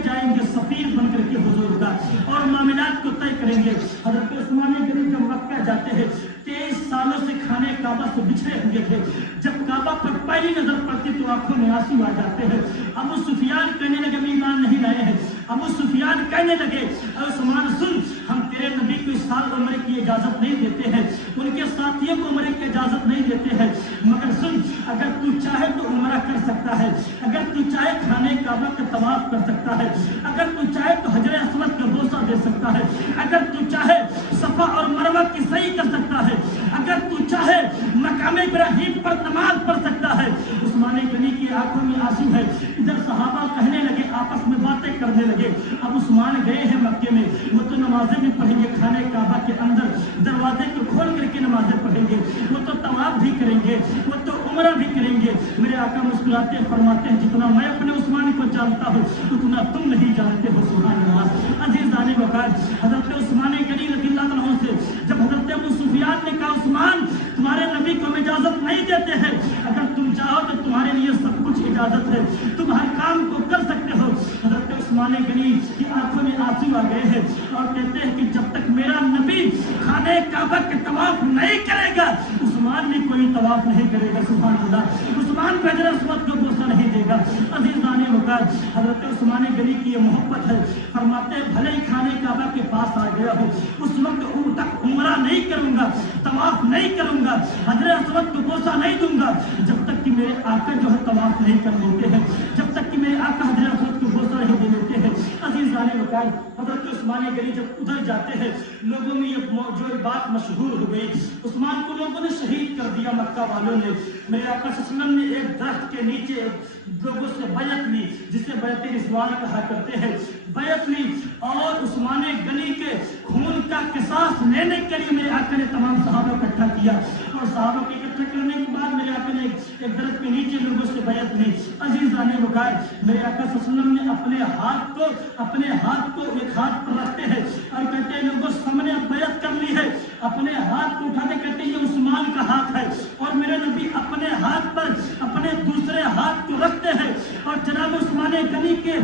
जाएंगे सफ़ीर बनकर के हुजूर का, और मामलात को तय करेंगे। हज़रत उस्मान गनी जब मक्का जाते हैं 23 सालों से खाने काबा से बिछड़े हुए थे। जब काबा पर पहली नजर पड़ती तो आंखों में आंसू आ जाते हैं। अबू सुफियान कहने लगे मैं ईमान नहीं लाए हैं। अबू सुफियान कहने लगे उस्मान सुन, हम तेरे नबी को इस साल उम्र की इजाजत नहीं देते हैं, उनके साथियों को उम्र की इजाजत नहीं देते हैं, मगर सुन अगर तू चाहे तो उम्र कर सकता है, अगर तू चाहे खाने काबा का तवाफ कर सकता है, अगर तू चाहे तो हजर अस्वद का बोसा दे सकता है, अगर तू चाहे सफा और मरवा की सही कर सकता है, अगर तू चाहे मकाम इब्राहिम पर नमाज पढ़ सकता है। उस्मान गनी की आंखों में आंसू है। इधर सहाबा कहने लगे, आपस में बातें करने लगे, अब उस्मान गए हैं मक्के में, वो तो नमाजें भी पढ़ेंगे, खाने काबा के अंदर दरवाजे को खोल करके नमाजें पढ़ेंगे, वो तो तवाफ भी करेंगे, वो तो उम्रा भी करेंगे। मेरे आका मुस्कुराते फरमाते हैं जितना मैं अपने उस्मान को जानता हूँ उतना तुम नहीं जानते हो। सुभान अल्लाह। अज़ीज़ाने वक़ार हज़रत उस्मान गनी रज़ियल्लाहु अन्हु से जब हज़रत अबू सुफियान ने कहा उस्मान तुम्हारे नबी को हम इजाजत नहीं देते हैं, अगर तुम चाहो तो तुम्हारे लिए सब कुछ इजाजत है, तुम हर काम को कर सकते हो। हज़रत उस्मान गनी की आंखों में आंसू आ गए हैं और कहते हैं कि जब तक मेरा नबी खाने काबा के तवाफ नहीं करेगा उस्मान भी कोई तवाफ नहीं करेगा। सुभान अल्लाह। उस्मान को हजर अस्वद को बोसा नहीं देगा। अज़ीज़ाने वक़ार हज़रत उस्मान गनी की ये मोहब्बत है। फरमाते हैं भले ही खाने काबा के पास आ गया हो उस वक्त तक उम्रा नहीं करूंगा, तवाफ नहीं करूंगा, हजर अस्वद को बोसा नहीं दूंगा जब तक कि मेरे आका जो है तवाफ नहीं कर लेते हैं, जब तक कि मेरे आका हजर अस्वद को बोसा नहीं दे लेते हैं। अज़ीज़ाने वक़ार हज़रत उस्मान गनी जब उधर जाते हैं लोगों में ये जो बात मशहूर हो गई, उस्मान को लोगों ने शहीद कर दिया मक्का वालों ने। मेरे आका सल्लल्लाहु अलैहि वसल्लम ने एक दरख्त के नीचे लोगों से बैत ली, जिसे बैत रिज़वान कहा करते हैं, बैत ली और उस्मान गनी के खून का किसास लेने के लिए मेरे आका ने तमाम सहाबा को इकट्ठा किया, और सहाबा को इकट्ठा करने के बाद मेरे आका ने एक दरख्त के नीचे लोगों से बैत ली। अज़ीज़ाने वक़ार मेरे आका सल्लल्लाहु अलैहि वसल्लम ने अपने हाथ को एक हाथ पर रखते हैं और कहते हैं लोगों सामने बैत कर ली है, अपने हाथ को उठाते कहते हैं ये उस्मान का हाथ है, और मेरे नबी अपने हाथ पर अपने दूसरे हाथ को रखते हैं और जनाब उस्मान गनी के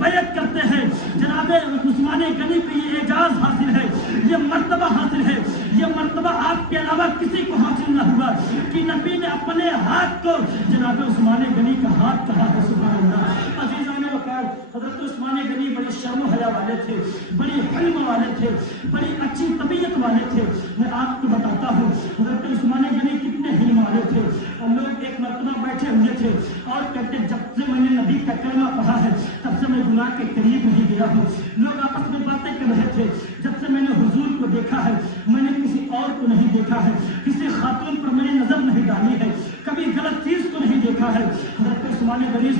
बैत करते हैं। जनाब उस्मान गनी को ये एजाज हासिल है, ये मर्तबा हासिल है, ये मर्तबा आपके अलावा किसी को हासिल न हुआ कि नबी ने अपने हाथ को जनाब उस्मान गनी का हाथ कहा है। सुभान अल्लाह। अज़ीज़ाने वक़ार हज़रत उस्मान गनी बड़ी शर्म हया वाले थे, बड़ी हिल्म वाले थे, बड़ी अच्छी तबीयत वाले थे। मैं आपको बताता हूँ हज़रत उस्मान गनी कितने हिल्म वाले थे। और लोग एक मरतबा बैठे हुए थे और कहते जब से मैंने नबी का कलमा पढ़ा है तब से मैं गुनाह के करीब नहीं गया हूँ। लोग आपस में बातें कर रहे थे, जब से मैंने हुजूर को देखा है मैंने किसी और को नहीं देखा है, किसी खातून पर मैंने नजर नहीं डाली है, कभी गलत चीज को नहीं देखा है। हज़रत उस्मान गनी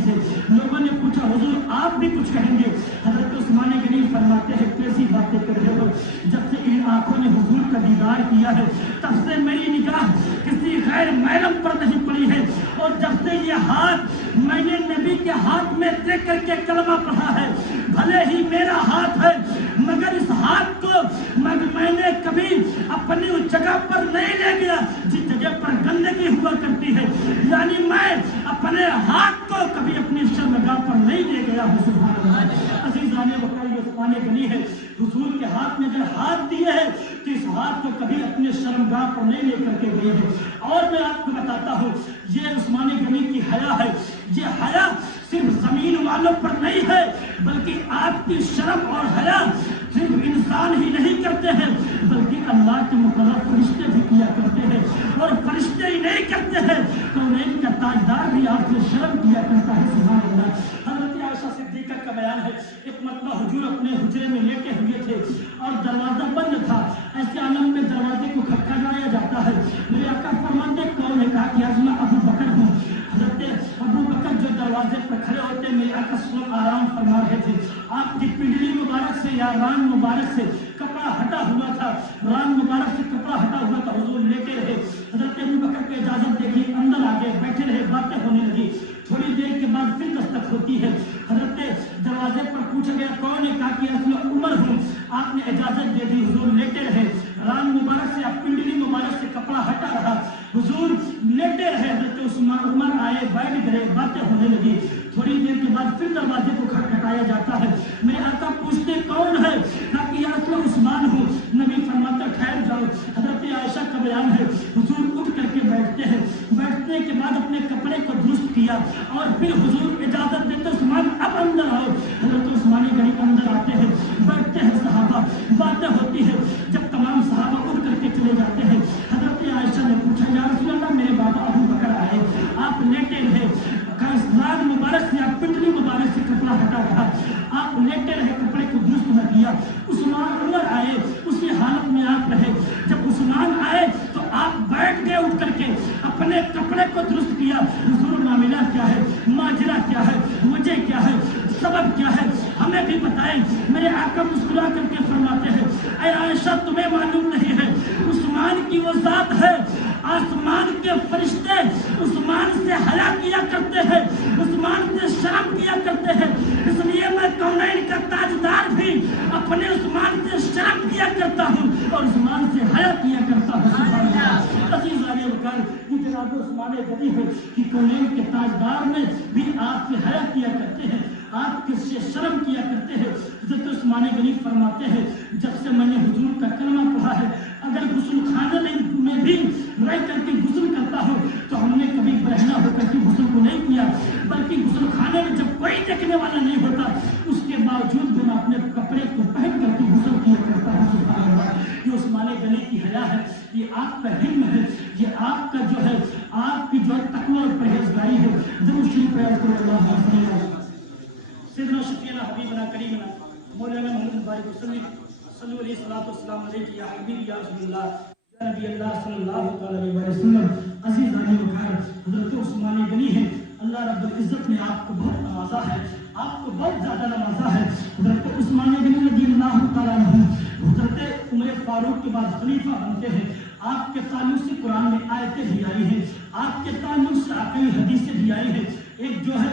से लोगों ने पूछा हुजूर आप भी कुछ कहेंगे? हज़रत उस्मान गनी फरमाते हैं कैसी बातें कर रहे हो, जब से इन आंखों ने हुजूर का दीदार किया है तब से मेरी निगाह किसी गैर महरम पर नहीं पड़ी है, और जब से ये हाथ मैंने नबी के हाथ में देख करके कलमा पढ़ा है, भले ही मेरा हाथ है मगर इस हाथ को मैंने कभी अपनी उस जगह पर नहीं ले गया जिस जगह पर गंदगी हुआ करती है, यानी मैं अपने हाथ को कभी अपनी शर्मगाह पर नहीं ले गया हूँ। सुभान अल्लाह। अज़ीज़ाने वक़ार ये उस्मान गनी है, हुजूर के हाथ में अगर हाथ दिए है तो इस हाथ को कभी अपने शर्मगाह पर नहीं ले करके गए हैं। और मैं आपको बताता हूँ ये उस्मान गनी की हया है, ये हया सिर्फ जमीन वालों पर नहीं है बल्कि आपकी शर्म और हया सिर्फ इंसान ही नहीं करते हैं बल्कि अल्लाह के मुकर्रब फरिश्ते भी किया करते हैं। और फरिश्ते ही नहीं करते हैं, कौनैन का ताजदार भी आपसे शर्म किया करता है। सुभान अल्लाह। हज़रत आयशा सिद्दीक़ा का बयान है, एक मरतबा हुजूर अपने हुजरे में लेटे हुए थे और दरवाजा बंद था। ऐसे आलम में दरवाजे को खटखटाया जाता है। मेरे आका फरमाते कौन है? कहा कि आज मैं अबू बकर हूँ। हज़रत अबू बकर जो दरवाजे पर खड़े होते मेरे आका सल्लल्लाहु आराम फरमा रहे थे। आपकी पिंडली मुबारक से या रान मुबारक से कपड़ा हटा हुआ था, रान मुबारक से कपड़ा हटा हुआ था। हुजूर लेटे रहे। हज़रत अबू बकर को इजाजत देगी, अंदर आ गए, बैठे रहे, बातें होने लगी। थोड़ी देर के बाद फिर दस्तक होती है। हज़रत दरवाजे पर पूछा गया कौन है? कहा कि मैं उमर हूँ। आपने इजाजत दे दी। हुजूर लेटे रहे। रान मुबारक से पिंडली मुबारक से कपड़ा हटा रहा। हुजूर लेटे रहे। हज़रत उस्मान उमर आए, बैठ गए, बातें होने लगी। थोड़ी देर के बाद फिर दरवाजे को खटखटाया जाता है। मेरे आका पूछते कौन है? कहा कि या रसूल उस्मान हूँ। नबी फरमाता ठहर जाओ। हज़रत आयशा का बयान है, हुजूर उठ करके बैठते हैं। बैठने के बाद अपने कपड़े को दुरुस्त किया और फिर हुजूर इजाजत देते उस्मान अब अंदर आओ। हज़रत उस्मान गनी अंदर आते हैं, बैठते हैं, सहाबा बातें होती है। जब तमाम सहाबा उठ करके चले जाते हैं, हज़रत आयशा ने पूछा या रसूल अल्लाह मेरे बाबा अबू बकर आए, आप लेटे रहे, रान मुबारक से आप पिंडली मुबारक से कपड़ा हटा रहा, आप लेटे रहे, कपड़े को दुरुस्त न किया। उस्मान उमर आए, उसी हालत में आप रहे। जब उस्मान आए तो आप बैठ गए, उठ करके अपने कपड़े को दुरुस्त किया। हुजूर मामला क्या है, माजरा क्या है, वजह क्या है, सबब क्या है, हमें भी बताएं। मेरे आका मुस्कुरा करके फरमाते हैं, ऐ आयशा तुम्हें मालूम नहीं है उस्मान की वो जात है, आसमान के फरिश्ते उस्मान से हया किया करते हैं, उस्मान से शर्म किया करते हैं। इसलिए मैं कौनैन का ताजदार भी अपने उस्मान से शर्म किया करता हूँ और उस्मान से हया किया करता हूँ। अज़ीज़ाने वक़ार कि जनाब उस्मान गनी है कि कौनैन के ताजदार में भी आपसे हया किया करते हैं, आपके से शर्म किया करते हैं। हज़रत उस्मान गनी फरमाते हैं, जब से मैंने हुजूर का कलमा पढ़ा है, अगर गुस्ल खाने में भी रह करके गुस्ल करता हूँ तो हमने कभी बहना होकर के गुस्ल को नहीं किया, बल्कि गुस्ल खाने में जब कोई देखने वाला नहीं होता उसके बावजूद भी मैं अपने कपड़े को पहन करके गुस्ल किया करता हूँ। सुभान अल्लाह। ये उस्मान गनी की हया है, ये आपका हिम्म है, ये आपका जो है, आपकी जो तकवा और परहेजगारी है। जरूर शरीफ सैयदना शफीना हबीबना करीमना मौलाना मोहम्मद बारिक वसल्लम सल्लल्लाहु अलैहि वसल्लम अलैहि या हबीब या रसूलुल्लाह या नबी अल्लाह सल्लल्लाहु अलैहि वसल्लम। अज़ीज़ाने वक़ार हज़रत उस्मान गनी है, अल्लाह रब्बुल इज़्ज़त ने आपको बहुत नवाजा है, आपको बहुत ज़्यादा नवाजा है। हज़रत उस्मान गनी रज़ियल्लाहु तआला अन्हु हज़रत उमर फारूक के बाद खलीफा बनते हैं। आपके ताल्लुक से कुरान में आयतें भी आई हैं, आपके ताल्लुक से कई हदीसें भी आई हैं। एक जो है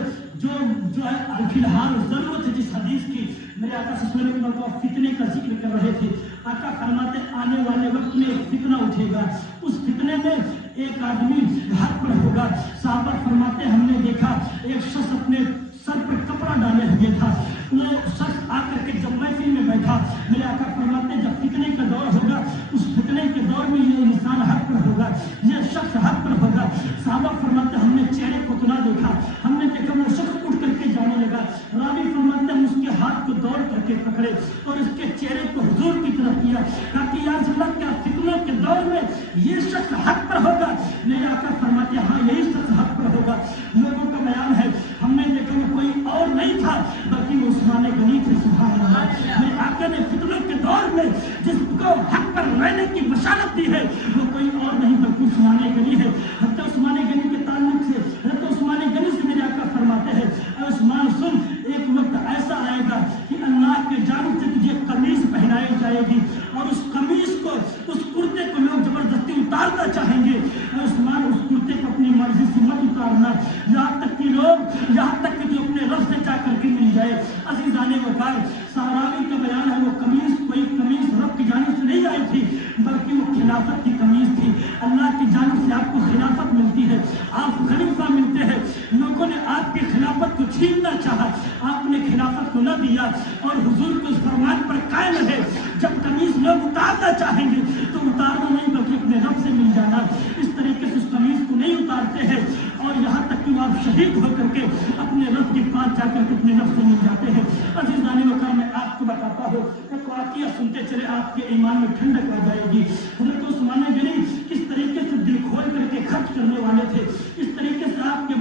फिलहाल जरूरत है जिस हदीस की, मेरे आका सल्लल्लाहु अलैहि वसल्लम फितने का जिक्र कर रहे थे। आका फरमाते आने वाले वक्त में एक फितना उठेगा, उस फितने में एक आदमी घर पर होगा। साहबा फरमाते हमने देखा एक शख्स अपने सर पर कपड़ा डाले हुए था। वो शख्स आकर के जब महफिल में बैठा, मेरे आका फरमाते जब फितने का दौर होगा, उस फितने के दौर में ये इंसान हक पर होगा, ये शख्स हक पर होगा। साहबा फरमाते हमने चेहरे को तो ना देखा, हमने देखा वो शख्स उठ करके जाने लगा। रावी फरमाते हम उसके हाथ को दौड़ करके पकड़े और उसके चेहरे को हुजूर की तरफ किया, ताकि या रसूलल्लाह क्या फितनों के दौर में ये शख्स हक पर होगा? मेरे आका फरमाते हाँ यही शख्स हक पर होगा। लोगों का बयान है हमने देखा वो कोई और नहीं था बल्कि वो उस्मान गनी थे। सुभान अल्लाह। मेरे आका ने फितनों के दौर में जिसको हक पर रहने की बशारत दी है वो कोई और नहीं बल्कि उस्मान गनी है। हत्ता उस्मान गनी के ताल्लुक से, हत्ता उस्मान गनी से मेरे आका फरमाते हैं उस्मान सुन, एक वक्त ऐसा आएगा कि अल्लाह के जानिब से तुझे कमीज पहनाई जाएगी और उस कमीज को, उस कुर्ते को लोग जबरदस्ती उतारना चाहेंगे। उस्मान उस कुर्ते को अपनी मर्जी से मत उतारना, यहाँ तक कि लोग, यहाँ तक कि जो अपने रब से जा करके मिल जाए। अज़ीज़ाने वक़ार सहारावी का बयान है वो कमीज कोई कमीज रब की जानिब से नहीं आई थी बल्कि वो खिलाफत की कमीज थी। अल्लाह की जानिब से आपको खिलाफत मिलती है, आप खलीफा मिलते हैं। लोगों ने आपकी खिलाफत को छीनना चाहा, आपने खिलाफत को न दिया और हुजूर के उस फरमान पर कायम रहे। जब कमीज लोग उतारना चाहेंगे तो उतारना नहीं बल्कि अपने रब से मिल जाना। इस तरीके से उस कमीज को नहीं उतारते हैं और यहाँ तक कि आप शहीद होकर के अपने रब हजरत के पास जाकर के अपने नफ्स से मिल जाते हैं। अजीज़ान वक़ार, मैं आपको बताता हूँ, एक वाक़या सुनते चले, आपके ईमान में ठंडक आ जाएगी। हजरत उस्मान गनी किस तरीके से दिल खोल करके खर्च करने वाले थे, इस तरीके से आपके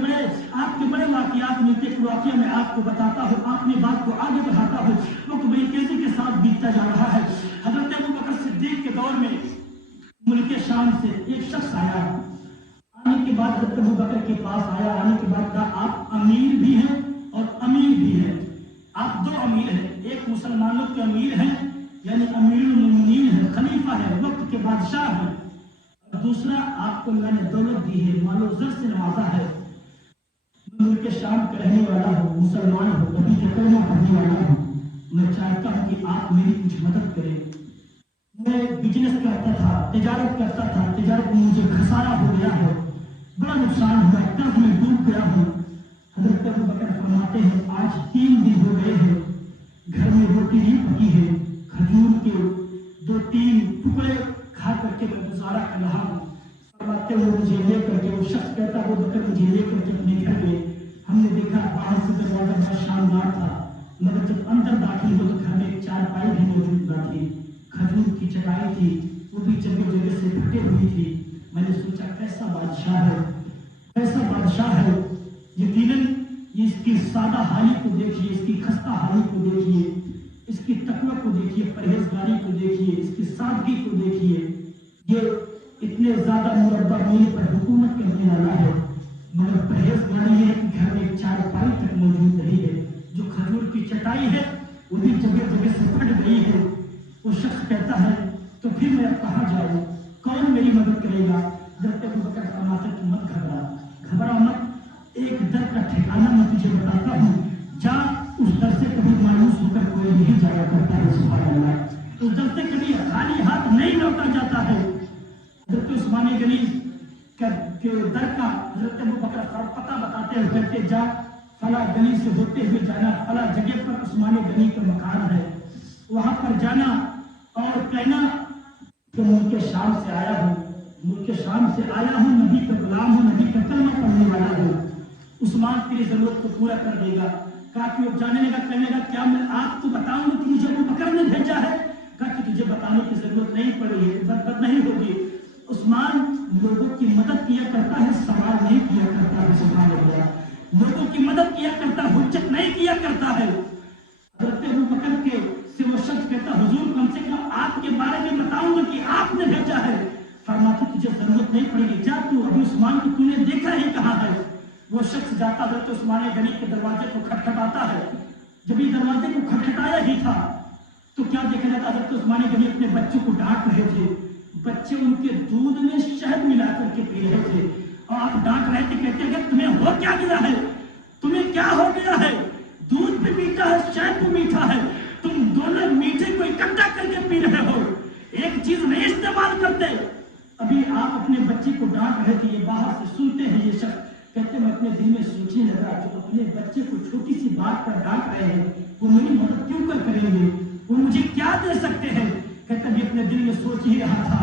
बड़े वाक़यात मिलते। एक वाक़या मैं आपको बताता हूँ, अपनी बात को आगे बढ़ाता हूँ। वक्त बड़ी तेजी के साथ बीतता जा रहा है। हजरत अबू बकर सिद्दीक के दौर में मुल्क शाम से एक शख्स आया। आने के बाद हजरत अबू बकर के पास आया। आने के बाद कहा, आप अमीर भी हैं और अमीर भी हैं, आप दो अमीर हैं। एक मुसलमानों के अमीर हैं, यानी अमीरुल मोमिनीन है, खलीफा है, वक्त के बादशाह है, और दूसरा आपको अल्लाह ने दौलत दी है, मालो ज़र से नवाजा है। मैं मुल्क शाम का रहने वाला हूँ, मुसलमान हूँ, कभी कलमा पढ़ने वाला हूँ। मैं चाहता हूँ कि आप मेरी कुछ मदद करें। मैं बिजनेस करता था, तिजारत करता था, तिजारत में मुझे खसारा हो गया है, बड़ा नुकसान हुआ, कर्ज में डूब गया हूँ। हजरत अबू बकर फरमाते हैं, आज 3 दिन हो गए हैं, घर में रोटी नहीं पकी है, खजूर के 2-3 टुकड़े खा करके मैं गुजारा कर रहा हूँ। फरमाते हुए मुझे ले करके, वो शख्स कहता, वो बकर मुझे ले करके अपने घर गए। हमने देखा बाहर से दरवाजा बड़ा शानदार था, मगर जब अंदर दाखिल हुए तो घर में एक चारपाई भी मौजूद न थी, खजूर की चटाई थी, वो भी जगह जगह से फटे हुई थी। मैंने सोचा, कैसा बादशाह है, कैसा बादशाह है। यकीनन इसकी सादा हाली को देखिए, इसकी खस्ता हाली को देखिए, इसकी तकवा को देखिए, परहेजगारी को देखिए, इसकी सादगी को देखिए। ये इतने ज्यादा मुरब्बा मेरे पर हुकूमत करने वाला है, मगर परहेजगारी है कि घर में एक चारपाई तक मौजूद नहीं है। जो खजूर की चटाई है वो भी जगह जगह से फट गई है। वो शख्स कहता है, तो फिर मैं अब कहाँ जाऊँ, कौन मेरी मदद करेगा। हजरत अबू बकर फरमाते, तुम मत घबरा मत, एक दर का ठिकाना मैं तुझे बताता हूँ, जा उस दर से कभी मायूस होकर कोई नहीं जाया करता है। सुभान अल्लाह, उस दर से कभी खाली हाथ नहीं लौटा जाता है। हजरत उस्मान गनी के दर का हजरत अबू बकर पता बताते हैं, कहते जा फला गली से होते हुए जाना, फला जगह पर उस्मान गनी का मकान है, वहां पर जाना और कहना कि मुल्क शाम से आया हूँ, मुल्क शाम से आया हूँ, नबी का गुलाम हूँ, नबी का कलमा पढ़ने वाला हूँ। उस्मान तेरी जरूरत को पूरा कर देगा। कहा कि वो जाने लगा, कहने लगा, क्या मैं आपको बताऊंगा कि मुझे अबू बकर ने भेजा है। कहा कि तुझे बताने की जरूरत नहीं पड़ी है, बरकत नहीं होगी। उस्मान लोगों की मदद किया करता है, सवाल नहीं किया करता है। सुभान अल्लाह, लोगों की मदद किया करता, हुज्जत नहीं किया करता है। हजरत अबू बकर के से वो शख्स कहता, हुजूर कम से कम आपके बारे में बताऊंगा कि आपने भेजा है। फरमाते, तुझे जरूरत नहीं पड़ेगी, जा तू, अभी उस्मान को तूने देखा ही कहाँ है। वो शख्स जाता है तो उस्मान गनी के दरवाजे को खटखटाता है। जब ये दरवाजे को खटखटाया ही था तो क्या देखने लगा, हजरत उस्मान गनी अपने बच्चों को डांट रहे थे। बच्चे उनके दूध में शहद मिला करके पी रहे थे और आप डांट रहे थे, कहते हैं तुम्हें हो क्या गया है, तुम्हें क्या हो गया है, दूध भी मीठा है, शहद भी मीठा है, तुम दोनों मीठे को इकट्ठा करके पी रहे हो, एक चीज नहीं इस्तेमाल करते। अभी आप अपने बच्चे को डांट रहे थे, ये बाहर से सुनते हैं ये शख्स, कहते मैं अपने दिल में सोचने लगा, जो अपने बच्चे को छोटी सी बात पर डांट रहे हैं, वो मेरी मदद क्यों कर करेंगे, वो मुझे क्या दे सकते हैं। कहते मैं अपने दिल में सोच ही रहा था,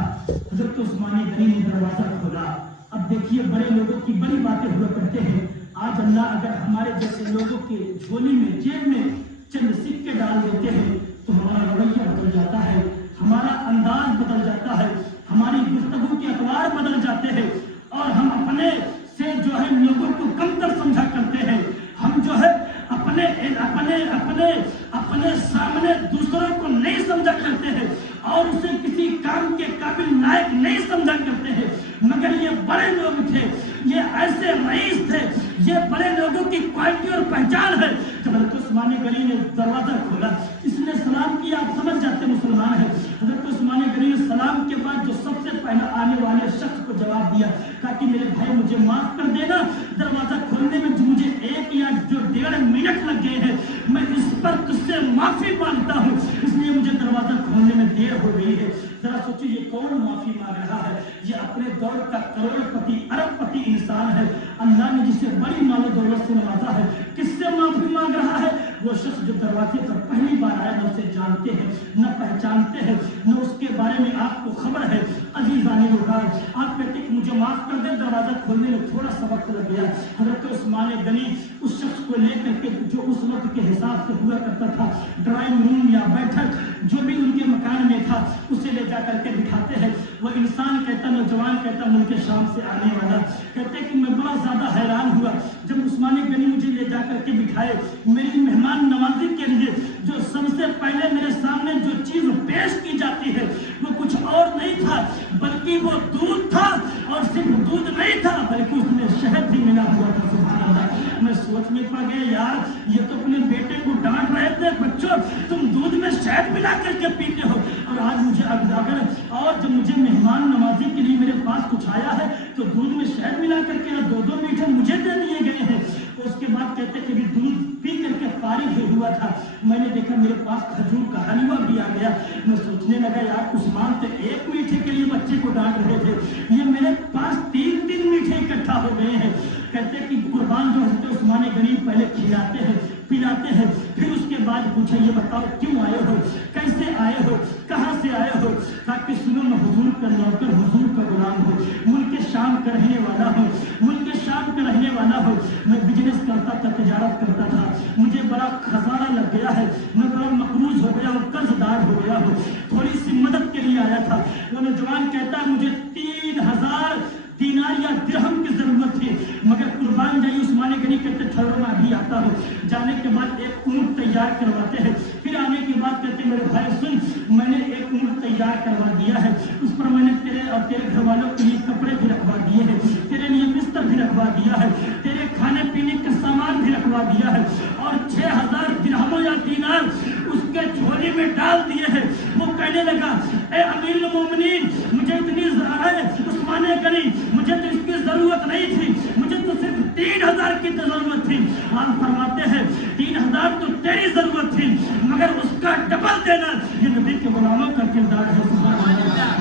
हजरत उस्मान गनी ने दरवाजा खोला। अब देखिए, बड़े लोगों की बड़ी बातें हुआ करते हैं। आज अल्लाह अगर हमारे जैसे लोगों के झोली में, जेब में चंद सिक्के डाल देते हैं तो हमारा रवैया बदल जाता है, हमारा अंदाज बदल जाता है, हमारी गुफ्तगू के अखबार बदल जाते हैं और हम अपने से जो है लोगों को कमतर समझा करते हैं। हम जो है अपने अपने अपने अपने सामने दूसरों को नहीं समझा करते हैं और उसे किसी काम के काबिल लायक नहीं समझा करते हैं। मगर ये बड़े लोग थे, ये ऐसे रईस थे, ये बड़े लोगों की क्वालिटी और पहचान है। जब हजरत उस्मान गनी ने दरवाजा खोला, इसने सलाम किया, आप समझ जाते मुसलमान है। हजरत उस्मान गनी ने सलाम के बाद जो सबसे पहले आने वाले शख्स को जवाब दिया, कहा कि मेरे भाई मुझे माफ कर देना, दरवाजा खोलने में जो मुझे 1 या 1.5 मिनट लग गए हैं, मैं इस पर तुझसे माफी मांगता हूँ, इसलिए मुझे दरवाजा खोलने में देर हो गई है। जरा सोचिए, ये कौन माफी मांग रहा है, ये अपने दौर का करोड़पति अरबपति इंसान है, अल्लाह ने जिसे बड़ी मालो दौलत से नवाजा है, किससे माफी मांग रहा है, वो शख्स जो दरवाजे पर पहली बार आया, न उसे जानते हैं, न पहचानते हैं, न उसके बारे में आपको खबर है। अजीज़ाने वकार, आप कहते कि मुझे माफ कर दे, दरवाजा खोलने में थोड़ा सा वक्त लग गया। हज़रत उस्मान गनी उस शख्स को लेकर के जो उस वक्त के हिसाब से हुआ करता था, ड्राइंग रूम या बैठक जो भी उनके मकान में था, उसे ले जा करके बिठाते हैं। वो इंसान कहता, नौजवान कहता, मुल्क शाम से आने वाला, कहते कि मैं बड़ा ज्यादा हैरान हुआ जब उस्मान गनी मुझे ले जा करके बिठाए। मेरी मेहमान नवाजी के लिए जो सबसे पहले मेरे सामने जो चीज पेश की जाती है वो कुछ और नहीं था, बल्कि वो दूध था। और सिर्फ दूध नहीं था, बल्कि उसमें शहद भी मिला हुआ था। सुभान अल्लाह। मैं सोच में पड़ गया, यार ये तो अपने बेटे को डांट रहे थे, बच्चों तुम दूध में शहद मिला करके पीते हो, और आज मुझे अगर और जब मुझे मेहमान नवाजी के लिए मेरे पास कुछ आया है तो दूध में शहद मिला करके दो मीठे मुझे दे दिए गए हैं। तो उसके बाद कहते कि दूध पी करके फारिग हुआ था, मैंने देखा मेरे पास खजूर का हलवा भी आ गया। मैं सोचने लगा, यार उस्मान तो एक मीठे के लिए बच्चे को डांट रहे थे, ये मेरे पास तीन मीठे इकट्ठा हो गए हैं। कहते कि कुर्बान जो होते उस्मान गनी पहले खिलाते हैं, पिलाते हैं, फिर उसके बाद पूछे ये बताओ क्यों आए हो, कैसे आए हो, कहाँ से आए हो। ताकि सुनो मैं हुजूर का नौकर, हुजूर का गुलाम हूँ, मुल्क शाम का रहने वाला हूँ, मुल्क शाम का रहने वाला हूँ। मैं बिजनेस करता था, तजारत करता था, मुझे बड़ा खजाना लग गया है, मैं बड़ा मकरूज हो गया हूँ, कर्जदार हो गया हूँ, थोड़ी सी मदद के लिए आया था। वो नौजवान कहता है मुझे 3000 दीनार या दिरहम की जरूरत थी, मगर कुर्बान जाइए उस्मान गनी कहते ठहरो मैं अभी आता हूँ। जाने के बाद एक ऊंट तैयार करवाते हैं, फिर आने के बाद कहते मेरे भाई सुन, मैंने एक ऊंट तैयार करवा दिया है, उस पर मैंने तेरे और तेरे घर वालों के लिए कपड़े भी रखवा दिए हैं, तेरे लिए बिस्तर भी रखवा दिया है, तेरे खाने पीने का सामान भी रखवा दिया है, और 6000 दिरहम या दीनार उसके झोले में डाल दिए हैं। वो कहने लगा, ए अमीरुल मोमिनीन, मुझे इतनी उस्मान गनी मुझे तो इसकी जरूरत नहीं थी, मुझे तो सिर्फ 3000 की जरूरत थी। आप फरमाते हैं 3000 तो तेरी जरूरत थी, मगर उसका डबल देना ये नबी के गुलामों का किरदार है,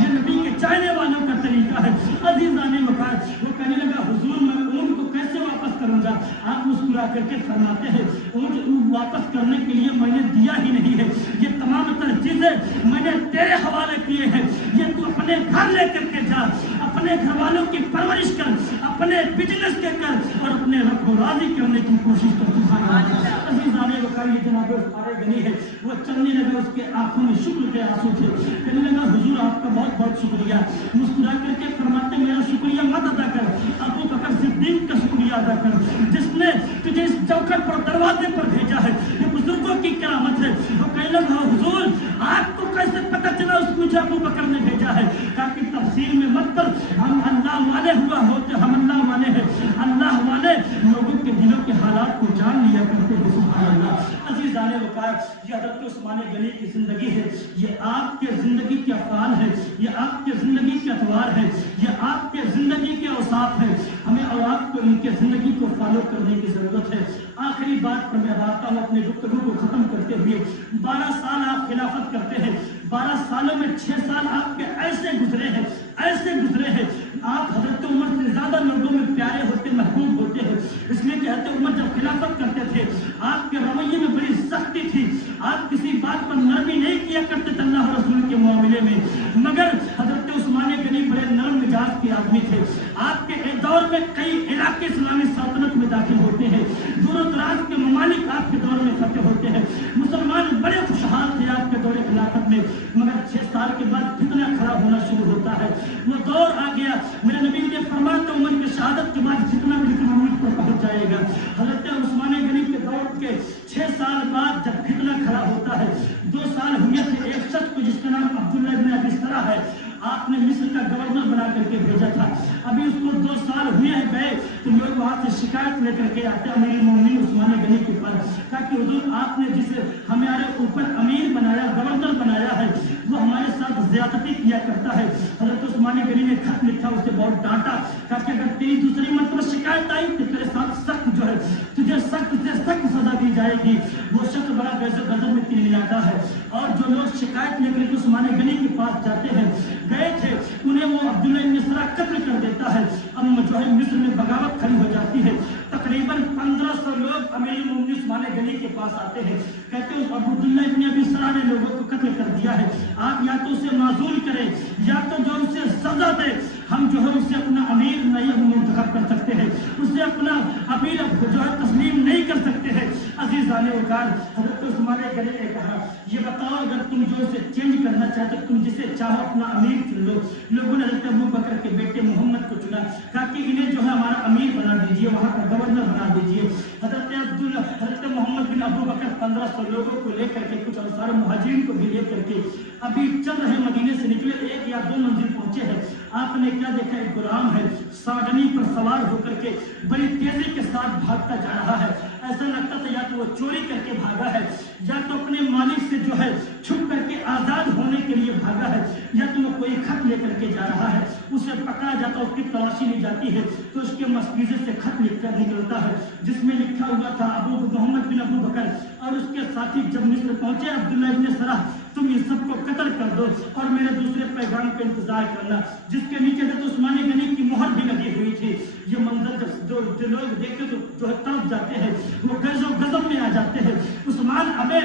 ये नबी के चाहने वालों का तरीका है। अजीज़ाने वकार, वो कहने लगा हुजूर मैं ऊँट को कैसे वापस करूंगा। आप मुस्कुरा करके फरमाते हैं ऊँट वापस करने के लिए मैंने दिया ही नहीं है, ये तमाम तर चीजें मैंने तेरे हवाले किए हैं, ये तू अपने घर लेकर के जा, अपने घर वालों की परवरिश कर, अपने बिजनेस के कर, और अपने रब को राजी करने की कोशिश कर। अजीज़ाने वकार, ये जनाब उस्मान गनी है, वो चलने लगा, उसके आंखों में शुक्र के आंसू थे। कहने लगा हुजूर आपका बहुत बहुत शुक्रिया। मुस्कुरा करके फरमाते मेरा शुक्रिया मत अदा कर, अबू बकर सिद्दीक का शुक्रिया अदा कर, जिसने तुझे इस चौखट पर दरवाजे पर भेजा है। ये बुजुर्गों की करामत है। वो कहने लगा हुजूर आपको कैसे पता चला उस मुझे अबू बकर ने भेजा है। ताकि तफसील में मत कर, हम अल्लाह वाले हुआ होते, हम अल्लाह वाले हैं, अल्लाह वाले लोगों के दिलों के हालात को जान लिया करते हैं। सुभान अल्लाह। अजीज़ाने वकार, ये हज़रत उस्मान गनी की जिंदगी है, ये आपके जिंदगी के अफ़आल है, ये आपके जिंदगी के अतवार है, ये आपके जिंदगी के औसाफ है। हमें और आपको इनके जिंदगी को फॉलो करने की जरूरत है। आखिरी बात पर मैं आता हूँ अपने गुफ्तगू को खत्म करते हुए। 12 साल आप खिलाफत करते हैं, 12 सालों में 6 साल आपके ऐसे गुजरे हैं, ऐसे गुजरे हैं, आप हजरत उमर से ज्यादा लोगों में प्यारे होते, महबूब होते हैं। इसलिए कहते उमर जब खिलाफत करते थे आपके रवैये में बड़ी सख्ती थी, आप किसी बात पर नरमी नहीं किया करते थे अल्लाह रसूल के मामले में, मगर हजरत उस्मान गनी बड़े नरम मिजाज के आदमी थे। आपके दौर में कई इलाके इस्लामी सल्तनत में दाखिल होते हैं, दूर दराज के ममालिक आपके दौर में फतेह होते हैं, मुसलमान बड़े खुशहाल थे आपके दौर खिलाफत में। मगर 6 साल के बाद फितना खड़ा होना शुरू होता है, वो दौर आ गया। मेरे नबी ने फरमाया तो उमर की शहादत के बाद फितना बिल्कुल उम्मीद पर पहुंच जाएगा। हजरत उस्मान गनी के दौर के 6 साल बाद जब फितना खड़ा होता है, 2 साल हुए थे एक शख्स को जिसका नाम अब्दुल्लाह इब्न अबी सरा है, आपने मिस्र का गवर्नर बना करके भेजा था। अभी उसको 2 साल हुए हैं गए तो लोग वहां से शिकायत लेकर के आते अमीर मोमिनीन उस्मान गनी के पास, ताकि हुजूर आपने जिसे हमारे ऊपर अमीर बनाया, गवर्नर बनाया है, वो हमारे साथ ज्यादती किया करता है। हजरत उस्मान गनी ने खत लिखा, उसे बहुत डांटा, ताकि अगर तेरी दूसरी मरतबा शिकायत आई तो तेरे साथ सख्त जो है तुझे सख्त से सख्त सजा दी जाएगी। वो शख्स बड़ा गजब में तिलमिलाता है, और जो लोग शिकायत लेकर के उस्मान गनी के पास जाते हैं, गए थे, उन्हें वो अब्दुल्लाह इब्न सरा कत्ल कर देता है। अब जो है मिस्र में बगावत खड़ी हो जाती है। तकरीबन 1500 लोग अमीर मोमिन उस्मान गनी के पास आते हैं, कहते हैं अब्दुल्लाह इब्न अबी सरा ने लोगों को कत्ल कर दिया है, आप या तो उसे माजूल करें या तो जो उसे सजा दे, हम जो है उसे अपना अमीर नहीं मुंतखब कर सकते हैं, उसे अपना अमीर जो है तस्लीम नहीं कर सकते हैं। अजीज़ान वकार, हज़रत उस्मान गनी ने कहा ये बताओ अगर तुम जो उसे चेंज करना चाहते तुम जिसे चाहो अपना अमीर चुन लो। लोगों ने हज़रत अबू बकर के बेटे मोहम्मद को चुना, कहा कि इन्हें जो है हमारा अमीर बना दीजिए, वहाँ का गवर्नर बना दीजिए। हज़रत मोहम्मद बिन अबू बकर 1500 लोगों को लेकर के कुछ अंसार मुहाजिरीन को भी लेकर के अभी चल रहे मदीने से निकले, 1 या 2 मंजिल पहुंचे हैं, आपने क्या देखा एक गुलाम है सागनी पर सवार होकर के बड़ी तेजी के साथ भागता जा रहा है। ऐसा लगता था या तो वो चोरी करके भागा है या तो अपने मालिक से जो है छुप करके आजाद होने के लिए भागा है, या तो वो कोई खत लेकर के जा रहा है, उसे पकड़ा जाता है, उसकी तलाशी ली जाती है तो उसके मस्कीजे से खत लिखकर निकलता है जिसमें लिखा हुआ था मोहम्मद बिन अबू बकर और उसके साथी जब मिस्र पहुंचे अब्दुल्लाह इब्न सरा तुम इन सबको कत्ल कर दो और मेरे दूसरे पैगाम का इंतजार करना, जिसके नीचे तो उस्मान गनी की मोहर भी लगी हुई थी। ये मंजर जब जो लोग देखे तो जो है तड़प जाते हैं, वो गजब में आ जाते हैं। उस्मान हमें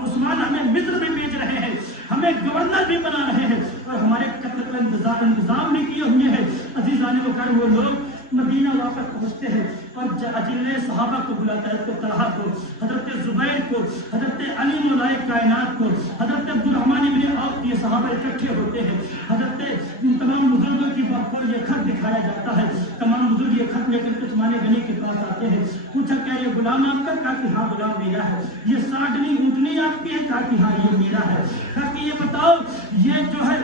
उस्मान हमें मिस्र में भेज रहे हैं, हमें गवर्नर भी बना रहे हैं और हमारे कत्ल का इंतजाम भी किए हुए हैं। अजीज़ान वकार, वो लोग मदीना वापस पहुंचते हैं और अजिल्ले सहाबा को बुलाता है, तो तलहा को, हजरत जुबैर को, हजरत अली मौलाए कायनात को, हजरत अब्दुर्रहमान इब्न औफ, ये सहाबा इकट्ठे होते हैं। हजरत इन तमाम बुजुर्गों की बात को ये खत दिखाया जाता है, तमाम बुजुर्ग ये खत लेकर उस्मान गनी के पास आते हैं। पूछा क्या ये गुलाम आपका? कहा कि हाँ गुलाम मेरा है। ये सागनी ऊँटनी आपकी है? कहा कि हाँ ये मेरा है। कहा कि ये बताओ ये जो है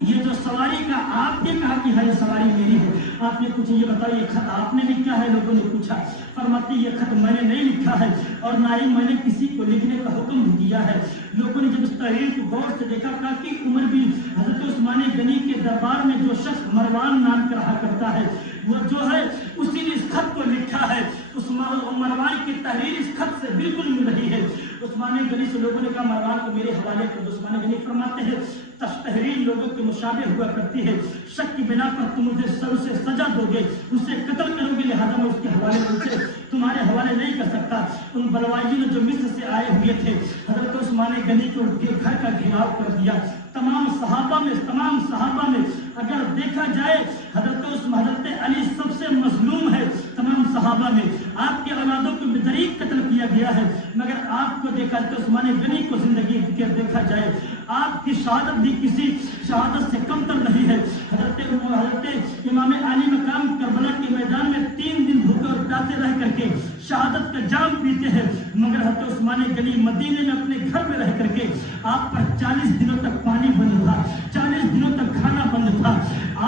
ये जो सवारी का आपने कहा कि है सवारी मेरी है, आपने पूछा ये बताओ ये खत आपने लिखा है? लोगों ने पूछा, फरमाते ये खत मैंने नहीं लिखा है और ना ही मैंने किसी को लिखने का हुक्म भी दिया है। लोगों ने जब इस तहरीर को गौर से देखा, कहा कि उमर भी हजरत उस्मान गनी के दरबार में जो शख्स मरवान नाम का रहा करता है वो जो है उसी ने इस खत को लिखा है। मरवान की तहरीर इस खत से बिल्कुल मिल रही है। उस्मान गनी से लोगों ने कहा मरवान को मेरे हवाले कर दो। उस्मान गनी फरमाते हैं तहरीर लोगों के मुशाबे हुआ करती है, शक की बिना पर तुम मुझे उसे सजा दोगे, उसे कत्ल करोगे, लिहाजा मैं उसके हवाले उसे तुम्हारे हवाले नहीं कर सकता। उन बलवाइयों ने जो मिस्र से आए हुए थे हजरत उस्मान गनी को घर का घेराव कर दिया। तमाम सहाबा में अगर देखा जाए हजरत अली सबसे मजलूम है तमाम सहाबा में, आपके औलादों को बेदरीक कत्ल किया गया है, मगर आपको देखा तो उस्मान गनी को जिंदगी के देखा जाए आपकी शहादत भी किसी शहादत से कमतर नहीं है। हजरत इमाम आली मकाम करबला के मैदान में 3 दिन भूखे और प्यासे रह करके शहादत का जाम पीते हैं, मगर हजरत उस्मान गनी मदीने में अपने घर में रह करके आप पर 40 दिनों तक पानी बंद था, 40 दिनों तक खाना बंद था,